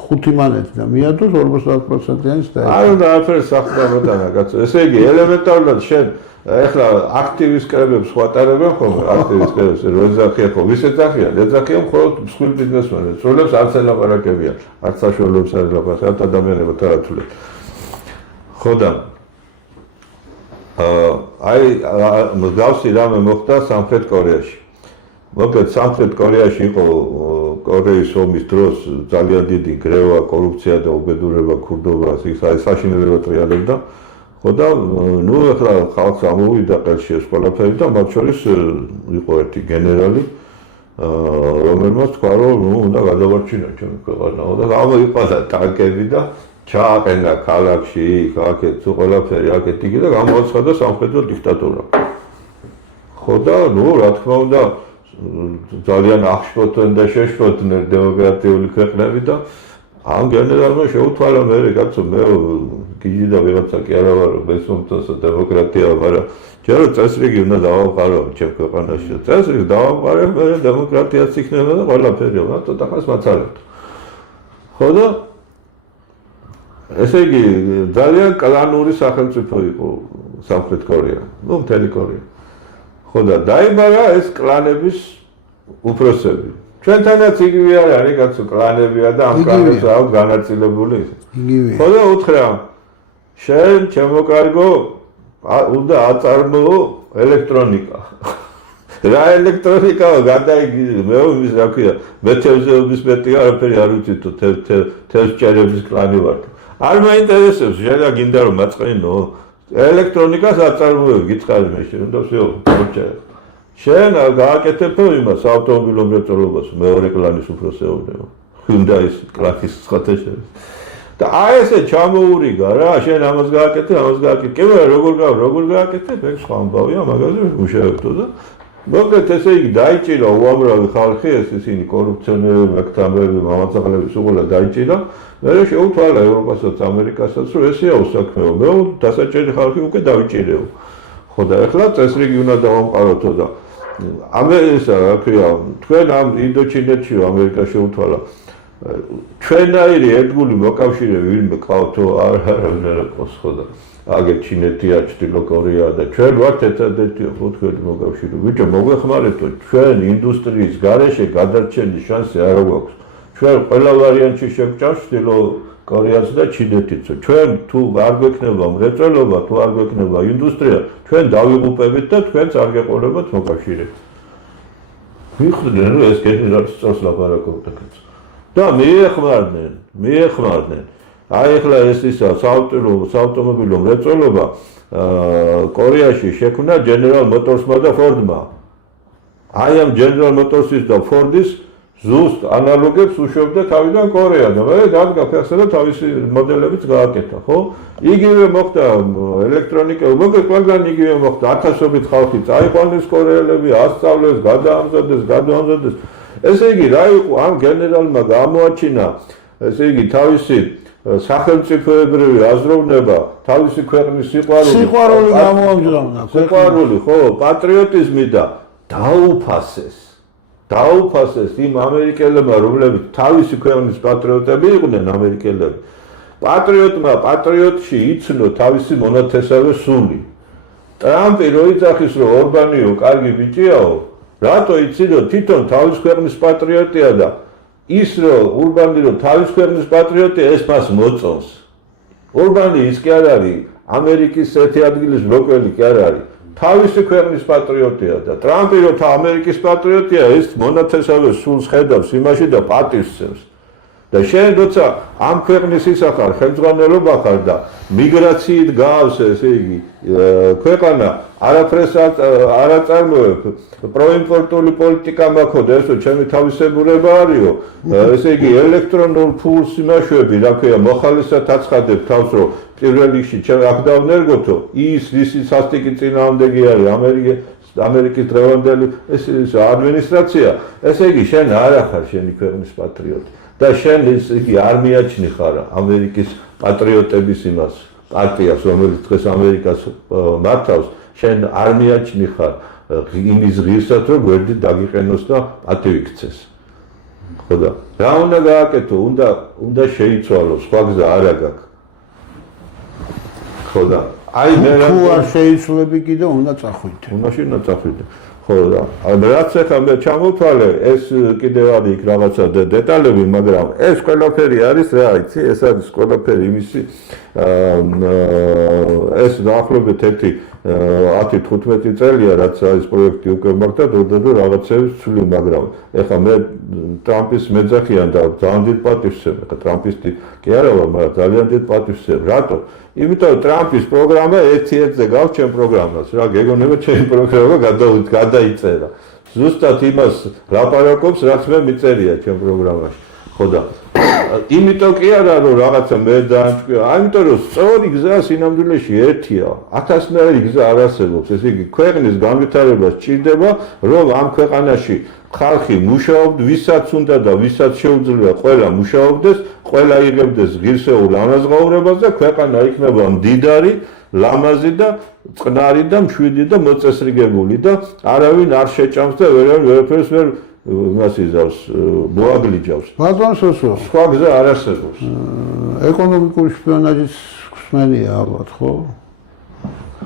5 მანეთი და მიადოს 50%-იანის და არ უნდა არაფერი სახლდარო დანა კაცო ესე იგი ელემენტარულად შენ ეხლა აქტივის კრებებს ვატარებენ ხოლმე აქტივის კრებებს როეძახია ხო ვის ეძახიან ეძახიან მხოლოდ მსხვილ ბიზნესმენებს რომლებს არც ელაპარაკებიან არც საშუალოებს არ ელაპარაკებიან არც ადამიანებად არ ათვლიან ხო და აი მსგავსი რამე მოხდა სამხრეთ კორეაში მოკლედ სამხრეთ კორეაში იყო კორეის ომის დროს ძალიან დიდი გრევა კორუფცია და უბედურება ქურდობა საშინელება ტრიალებდა ხო და ნუ ახლა ხალხს ამოვიდა ყელში ეს ყველაფერი და მათ შორის იყო ერთი გენერალი რომელმაც თქვა რომ ნუ უნდა გადავარჩინო ჩემი ქვეყანა და გამოიყარა ტანკები და ჩააყენა ქალაქში აქეთ ყველაფერი აქეთ იგი და გამოაცხადა სამხედრო დიქტატურა ხო და ნუ რა თქმა უნდა ძალიან აღშფოთდნენ და შეშფოთდნენ დემოკრატიული ქვეყნები და ამ გენერალმა შეუთვალა მე კაცო მე გიჟი და ვიღაცა კი არა ვარო მესმოთოსა დემოკრატია მაგრამ ჯერო წესრიგი უნდა დავამყარო ჩემ ქვეყანაში წესრიგს დავამყარებ მე დემოკრატიაც იქნება და ყველაფერია მარტო დახას მაცალებთ ხო და ესე იგი ძალიან კლანური სახელმწიფო იყო სამხრეთ კორეა ნუ მთელი კორეა ხო და დაიბარა ეს კლანების უფროსები ჩვენთანაც იგივე არ არის კაცო კლანებია და ამ კლანებს აქვს განაწილებული იგივე ხო და უთხრა შენ ჩემო კარგო უნდა აწარმოო ელექტრონიკა რა ელექტრონიკაა გადაიგიჟე მე ის რა ქვია მეთევზეობის მეტი არაფერი არ ვიცი თუ თევზჭერების კლანი ვარ არ მაინტერესებს შენ რა გინდა რომ მაწყენო ელექტრონიკას აწარმოებ გიწყარი მე შენ უნდა всё მოჭერ შენ გააკეთებო იმას ავტომობილ მრეწველობას მეორე კლანის უფროსეობნებო Hyundai-ის კლასის ხათეშე და აი ესე ჩამოურიგა რა შენ ამას გააკეთე კი მე როგორ გააკეთე ეგ სხვა ამბავია მაგაზე მუშაობდო და მოკლედ ესე იგი დაიჭირა უამრავი ხალხი ეს ისინი კორუფციონერები აქტამები მამაცახლები უყოლა დაიჭირა მე შეუთვალა ევროპასაც ამერიკასაც რომ ესეა უსაქმეო მე დასაჭერი ხალხი უკვე დავიჭირეო ხო და ეხლა წესრიგი უნდა დავამყაროთო და ამერიკა რა ქვია თქვენ ამ ინდოჩინეთში ამერიკა შეუთვალა ჩვენაირი ერთგული მოკავშირე ვინმე ყავთო არ არა ყოს ხო და აგერ ჩინეთია ჩრდილო კორეა და ჩვენ ვართ ერთადერთი ოთხივე მოკავშირე ბიჭო მოგვეხმარებთო ჩვენ ინდუსტრიის გარეშე გადარჩენის შანსი არ გვაქვს ჩვენ ყველა ვარიანტში შევჭამ ჩრდილო კორეაც და ჩინეთიც ჩვენ თუ არ გვექნება მრეწველობა თუ არ გვექნება ინდუსტრია ჩვენ დავიღუპებით და თქვენც არ გეყოლებათ მოკავშირე ვიხდნენ რომ ეს გენერალის წელს ლაპარაკობდა კაცო და მიეხმარდნენ აი ახლა ეს ისა საავტომობილო მრეწველობა კორეაში შექმნა General Motors-მა და Ford-მა აი ამ General Motors-ის და Ford-ის ზუსტ ანალოგებს უშვებდა თავიდან კორეა და მე დადგა ფეხსა და თავისი მოდელებიც გააკეთა ხო იგივე მოხდა ელექტრონიკა მოკლედ ყველგან იგივე მოხდა ათასობით ხალხი წაიყვანეს კორეელები ასწავლეს გადაამზადეს ესე იგი რა იყო ამ გენერალმა გამოაჩინა ესე იგი თავისი სახელმწიფოებრივი აზროვნება თავისი ქვეყნის სიყვარული გამოამჟღავნა სიყვარული ხო პატრიოტიზმი და დაუფასეს იმ ამერიკელებმა რომლებიც თავისი ქვეყნის პატრიოტები იყვნენ ამერიკელები პატრიოტში იცნო თავისი მონათესავე სული ტრამპი რო იძახის რომ ორბანიო კარგი ბიჭიაო რატო იცინო თვითონ თავის ქვეყნის პატრიოტია და ის რომ ურბანი რომ თავის ქვეყნის პატრიოტია ეს მას მოწონს ორბანი ის კი არ არის ამერიკის ერთი ადგილის ბლოკელი კი არ არის თავისი ქვეყნის პატრიოტია და ტრამპი რომ ამერიკის პატრიოტია ეს მონათესავე სულს ხედავს იმაში და პატივს სცემს და შენ როცა ამ ქვეყნის ისახარ ხელმძღვანელობა ხარ და მიგრაციით გავს ესე იგი ქვეყანა არაფერს არ აწარმოებ პროიმპორტული პოლიტიკა მაქვს და ესო ჩემი თავისებურება არისო ესე იგი ელექტრონულ ფულს იმაშვები რა ქვია მოხალისად აცხადებ თავს რომ პირველ რიგში აქ დავნერგოთო ის ვისი სასტიკი წინააღმდეგი არის ამერიკის დღევანდელი ეს ადმინისტრაცია ესე იგი შენ არ ახარ შენი ქვეყნის პატრიოტი და შენ იგი არ მიაჩნი ხარ ამერიკის პატრიოტების იმას პარტიას რომელიც დღეს ამერიკას მართავს შენ არ მიაჩნი ხარ იმის ღირსად რომ გვერდით დაგიყენოს და პატივი გცეს ხო და რა უნდა გააკეთო უნდა შეიცვალო სხვა გზა არ აქვს ხო და აი მე თუ არ შეიცვლები კიდე უნდა წახვიდე უნდა წახვიდე ხო და რაც ახლა მე ჩამოვთვალე ეს კიდევ არის იქ რაღაცა დეტალები მაგრამ ეს ყველაფერი არის რა იცი ეს არის ყველაფერი იმისი ეს დაახლოებით 10-15 წელია რაც არის პროექტი უკვე მაქვს და დოდადო რაღაცებს ვცვლი მაგრამ ეხლა მე ტრამპის მეძახიან და ძალიან დიდ პატივს ვცემ ეხლა ტრამპისტი კი არა ვარ მაგრამ ძალიან დიდ პატივს ვცემ რატო იმიტომ ტრამპის პროგრამა ერთ-ერთზე გავს ჩემ პროგრამას რა გეგონება ჩემი პროგრამა გადაიწერა ზუსტად იმას ლაპარაკობს რაც მე მიწერია ჩემ პროგრამაში ხო და იმიტომ კი არა რომ რაღაცა მე დაანჭკვია ამიტომ რომ სწორი გზა სინამდვილეში ერთია 1000-ნაირი გზა არ არსებობს ესე იგი ქვეყნის განვითარება სჭირდება რომ ამ ქვეყანაში ხალხი მუშაობდეს ვისაც უნდა და ვისაც შეუძლია ყველა მუშაობდეს ყველა იღებდეს ღირსეულ ანაზღაურებას და ქვეყანა იქნება მდიდარი ლამაზი და წყნარი და მშვიდი და მოწესრიგებული და არავინ არ შეჭამს და ვერაფერს ვერ მას იზავს მოაგლიჯავს ბატონ სოსო სხვა გზა არ არსებობს ეკონომიკური შპიონაჟის ხსნელია ალბათ ხო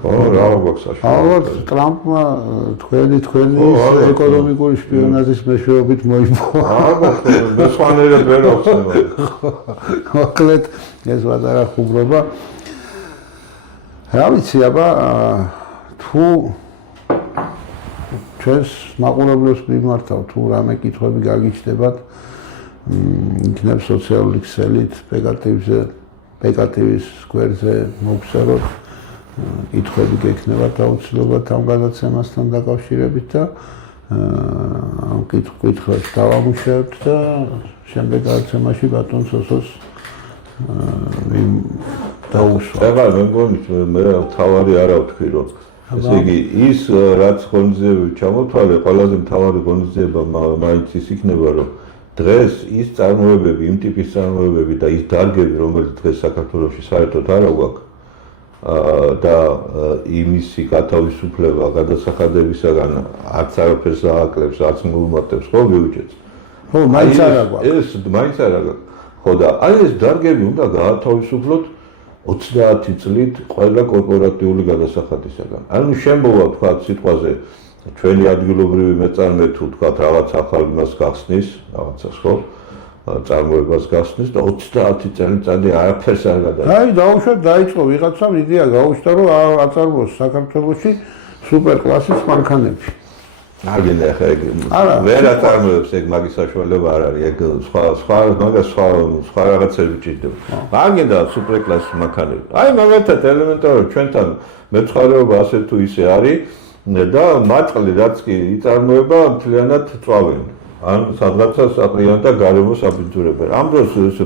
ხო რა გვაქვს საშუალება ალბათ ტრამპმა თქვენი ეკონომიკური შპიონაჟის მეშვეობით მოიპოვა ალბათ მე სხვანაირად ვერ ვახსენებ მოკლედ ეს ვადარა ხუმრობა რა ვიცი აბა თუ ჩვენს მაყურებლებს მიმართავ თუ რამე კითხვები გაგიჩნდებათ იქნებ სოციალური ქსელით პეკატივის გვერდზე მოგწეროთ კითხვები გექნებათ აუცილებლად ამ გადაცემასთან დაკავშირებით და ამ კითხვებს დავამუშავებთ და შემდეგ გადაცემაში ბატონ სოსოს დაუსვა. ეხლა მე მგონი მე თავარი არა ვთქვი რომ ესე იგი ის რაც ღონისძიებები ჩამოთვალე ყველაზე მთავარი ღონისძიება მაინც ის იქნება რომ დღეს ის წარმოებები იმ ტიპის წარმოებები და ის დარგები რომელიც დღეს საქართველოში საერთოდ არ აქვს და იმისი გათავისუფლება გადასახადებისაგან არც არაფერს ააკლებს არც მოუმატებს ხო მიუჭებს ხო მაინც არ აქვს ეს მაინც არ აქვს ხო და აი ეს დარგები უნდა გაათავისუფლოთ 30 წლით ყველა კორპორატიული გადასახადისაგან. ანუ შემოვა თქვა სიტყვაზე ჩვენი ადგილობრივი მეწარმე თუ თქვა რაღაც ახალ მას გახსნის, რაღაცას ხო? წარმოებას გახსნის და 30 წელი არაფერს არ გადაიწყო. აი დაუშვათ დაიწყო ვიღაცამ იდეა გაუჩნდა რომ აწარმოოს საქართველოში სუპერკლასის მანქანები. აგინე ახლა ეგ ვერ აწარმოებს ეგ მაგის საშუალება არ არის ეგ სხვა რაღაცები ჭირდება აგინდა სუპერკლასის მანქანები აი მაგათაც ელემენტარულად ჩვენთან მეცხოვრეობა ასე თუ ისე არის და მატყლი რაც კი იწარმოება მთლიანად წვავენ ან სადღაცა საყრიან და გარემოს აბინძურებენ ამ დროს ეს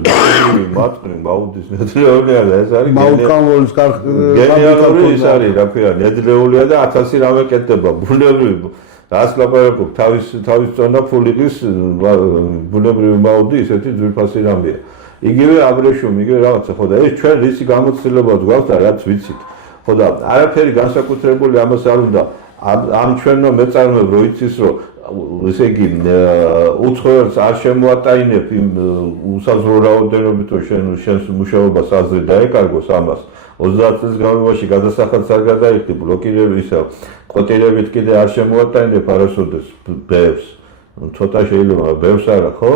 მატყლი მაუდის ნედლეულია და ეს არის მაუკანვოლის გენიალური ის არის რა ქვია ნედლეულია და 1000 რამე კეთდება ბუნებრივი რას ლაპარაკობ თავის წონა ფულიკის ბუნებრივი მაუდი ისეთი ძვირფასი რამეა იგივე აბრეშუმი იგივე რაღაცა ხო და ეს ჩვენ რისი გამოცდილება გვაქვს და რაც ვიცით ხო და არაფერი განსაკუთრებული ამას არ უნდა ამ ჩვენო მეწარმეებს რო იცის რომ ესე იგი უცხოელს არ შემოატაინებ იმ უსაზღვრო რაოდენობით რომ შენს მუშაობას აზრი დაეკარგოს ამას 30 წლის განმავლობაში გადასახადს არ გადაიხდი ბლოკირები ისა ყვეტილებით კიდე არ შემოატაინებ არასოდეს ბევრს ცოტა შეიძლება ბევრს არა ხო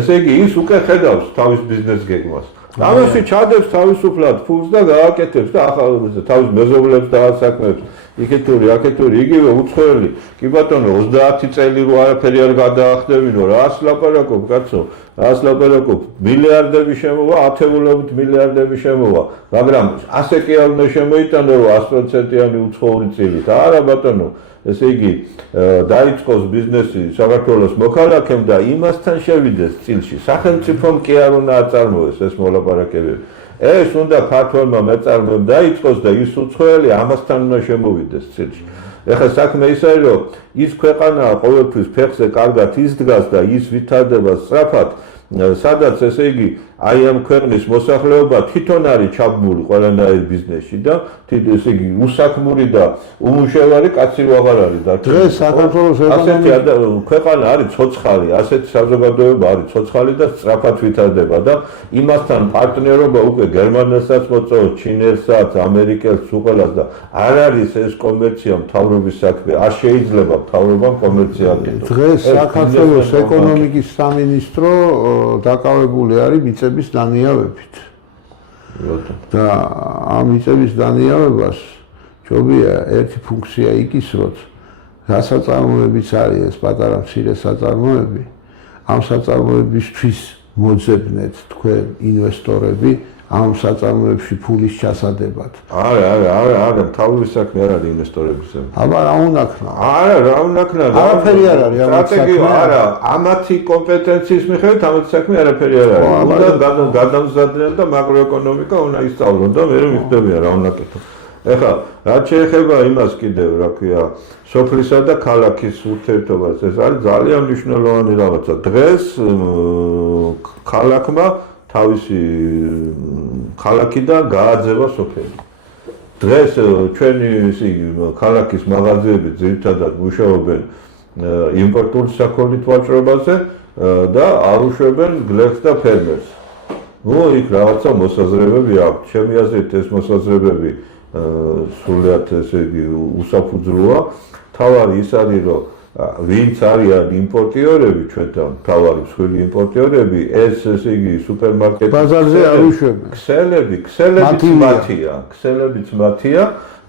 ესე იგი ის უკვე ხედავს თავის ბიზნეს გეგმას ამაში ჩადებს თავისუფლად ფულს და გააკეთებს და ახალ თავის მეზობლებს დაასაქმებს. იქეთური, აქეთური, იგივე უცხოელი. კი ბატონო, 30 წელი რო არაფერი არ გადაახდებინო, რას ლაპარაკობ, კაცო? რას ლაპარაკობ? მილიარდები შემოვა, ათეულობით მილიარდები შემოვა, მაგრამ ასე კი არ უნდა შემოიტანო, რომ 100%-იანი უცხოური წილით. არა ბატონო, ესე იგი, დაიწყოს ბიზნესი საქართველოს მოქალაქემ და იმასთან შევიდეს წილში. სახელმწიფომ კი არ უნდა აწარმოეს ეს მოლაპარაკებები. ეს უნდა ქართველმა მეწარმეებმა დაიწყოს და ის უცხოელი ამასთან უნდა შემოვიდეს წილში. ეხლა საქმე ის არის, რომ ის ქვეყანა ყოველთვის ფეხზე კარგად ისდგას და ის ვითარდება სწრაფად, სადაც ესე იგი აი ამ ქვეყნის მოსახლეობა თვითონ არის ჩაბმული ყველანაირ ბიზნესში და ესე იგი უსაქმური და უმუშევარი კაცი აღარ არის და დღეს საქართველოს ასეთი ქვეყანა არის ცოცხალი, ასეთი საზოგადოება არის ცოცხალი და სწრაფად ვითარდება და იმასთან პარტნიორობა უკვე გერმანელსაც მოწევს, ჩინელსაც, ამერიკელს უყელას და არ არის ეს კომერცია მთავრობის საქმე, არ შეიძლება მთავრობამ კომერცია აკეთოს. დღეს საქართველოს ეკონომიკის სამინისტრო დაკავებული არის მიწების დანიავებით. და ამ მიწების დანიავებას ჯობია ერთი ფუნქცია იკისროთ, გასაწარმოებიც არის ეს პატარა მცირე საწარმოები, ამ საწარმოებისთვის მოძებნეთ თქვენ ინვესტორები ამ საწარმოებში ფულის ჩასადებად. არა, მთავრობის საქმე არ არის ინვესტორების. აბა რა უნდა ქნა? არა, რა უნდა ქნა? არაფერი არ არის ამათ საქმე. არა, ამათი კომპეტენციის მიხედვით ამათი საქმე არაფერი არ არის. უნდა გადამზადდნენ და მაკროეკონომიკა უნდა ისწავლონ და მე მიხდებია რა უნდა კეთო. ეხლა რაც შეეხება იმას კიდევ, რა ქვია, სოფლისა და ქალაქის ურთიერთობას, ეს არის ძალიან მნიშვნელოვანი რაღაცა. დღეს ქალაქმა თავისი ქალაქიდან გააძევა სოფელი. დღეს ჩვენი ქალაქის მაღაზიები ძირითადად მუშაობენ იმპორტული საქონლით ვაჭრობაზე და არ უშვებენ გლეხს და ფერმერს. იქ რაღაცა მოსაზრებები აქვს. ჩემი აზრით ეს მოსაზრებები სრულიად ესე იგი უსაფუძვლოა. თავარი ის არის, რომ ვინც არიან იმპორტიორები ჩვენთან, თავარი მსხვილი იმპორტიორები, ეს ესე იგი სუპერმარკეტი ბაზარზე არ უშვებენ. ქსელებიც მათია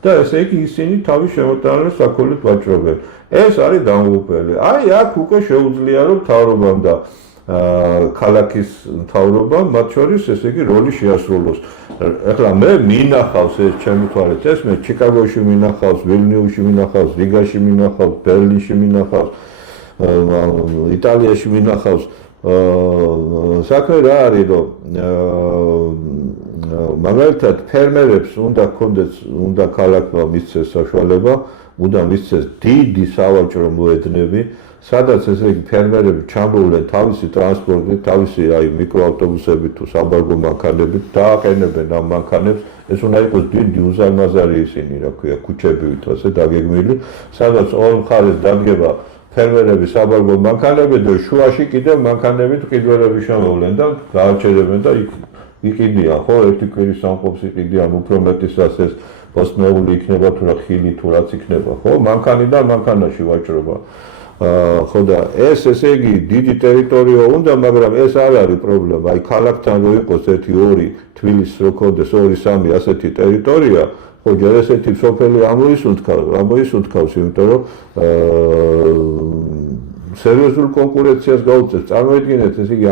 და ესე იგი ისინი თავის შემოტანილ საქონლით ვაჭრობენ. ეს არის დამღუპელი. აი აქ უკვე შეუძლია რომ მთავრობამ და ქალაქის მთავრობამ მათ შორის ესე იგი როლი შეასრულოს. ეხლა მე მინახავს ეს ჩემი თვალით, ეს მე ჩიკაგოში მინახავს, ვილნიუსში მინახავს, რიგაში მინახავს, ბერლინში მინახავს, იტალიაში მინახავს. საქმე რა არის, რომ მაგალითად ფერმერებს უნდა ქონდეს, უნდა ქალაქმა მისცეს საშუალება, უნდა მისცეს დიდი სავაჭრო მოედნები, სადაც ესე იგი ფერმერები ჩამოვლენ თავისი ტრანსპორტით, თავისი აი მიკროავტობუსებით თუ საბარგო მანქანებით დააყენებენ ამ მანქანებს. ეს უნდა იყოს დიდი უზარმაზარი ისინი, რა ქვია, ქუჩებით ასე დაგეგმილი, სადაც ორ მხარეს დადგება ფერმერები საბარგო მანქანებით და შუაში კიდევ მანქანებით მყიდველები შემოვლენ და გააჩერებენ და იყიდიან, ხო, ერთი კვირის სამყოფს იყიდიან, უფრო მეტისას ეს ბოსტნეული იქნება თუ რა ხილი თუ რაც იქნება, ხო, მანქანიდან მანქანაში ვაჭრობა. ხო და ეს ესე იგი დიდი ტერიტორია უნდა, მაგრამ ეს არ არის პრობლემა. აი ქალაქთან რო იყოს 1-2 თბილისს რო ქონდეს 2-3 ასეთი ტერიტორია, ხო ჯერ ესეთი სოფელი ამოისუნთქავს, იმიტომ რომ სერიოზულ კონკურენციას გაუწევს. წარმოიდგინეთ, ესე იგი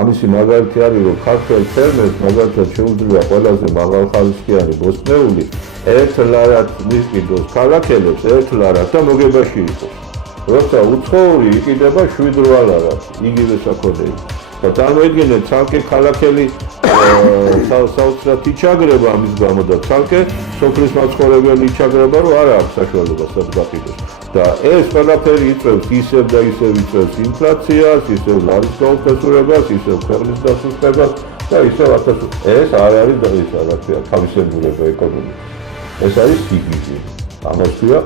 ამისი მაგალითი არის, რომ ქართველ ფერმერს მაგალითად შეუძლია ყველაზე მაღალხარისხიანი ბოსტნეული ერთლარად მისყიდოს ქალაქელებს, ერთლარად და მოგებაში იყოს. როცა უცხოური იყიდება 7-8 ლარად, იგივე საქონელი. და წარმოიდგინეთ, ცალკე ქალაქელი საოცრად იჩაგრება ამის გამო და ცალკე სოფლის მაცხოვრებელი იჩაგრება, რომ არა აქვს საშუალება სადღაც გაყიდოს. და ეს ყველაფერი იწვევს ისევ და ისევ იწვევს ინფლაციას, ისევ ლარის გაუფესურებას, ისევ ქვეყნის დასუსტებას და ისევ ეს არ არის და ის რა ქვია, თავისებურება ეკონომიკა. ეს არის სიგიჟე. ამას ქვია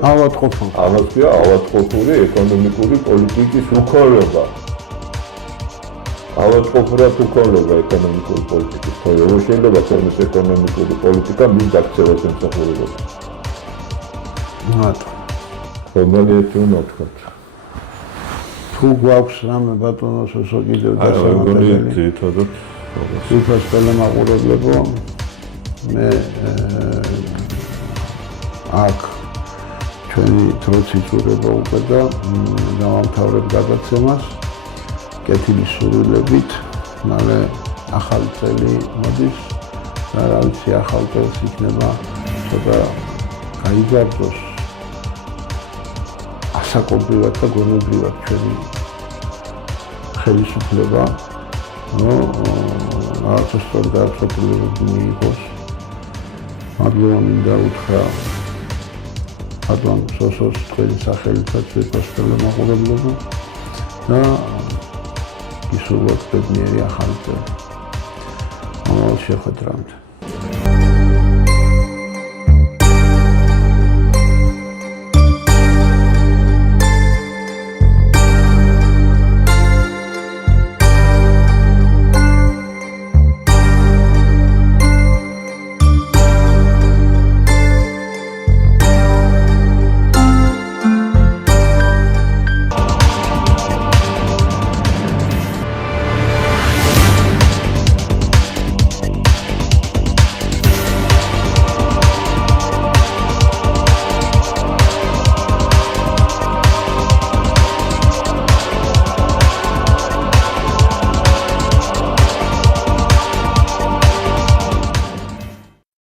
ავადმყოფური ეკონომიკური პოლიტიკის უქოლობა. ავადმყოფურად უქოლობა ეკონომიკური პოლიტიკის. ხო, როგორ შეიძლება ქვეყნის ეკონომიკური პოლიტიკა მის დაქცევას ემსახურებოდა. მარტო. რომელიეთი უნდა თქვათ. თუ გვაქვს რამე ბატონო სოსო კიდევ დასამატებელი. ძირითადად FIFA სტელემაყურებლებო მე აქ ჩვენი დროც იწურება უკვე და დავამთავრებ გადაცემას კეთილი სურვილებით მალე ახალი წელი მოდის და რა ვიცი ახალ წელს იქნება ცოტა გაიძაბოს ასაკობრივად და გონებრივად ჩვენი ხელისუფლება რაღაცა სწორ გაწყვეტილებები მიიღოს მადლობა მინდა უთხრა ადვან სოსოს თქვენი სახელითაც ვიპასტელემაყურებლებო და ისურვოთ ბედნიერი ახალი წელი. ამავე შეხვედრამდე.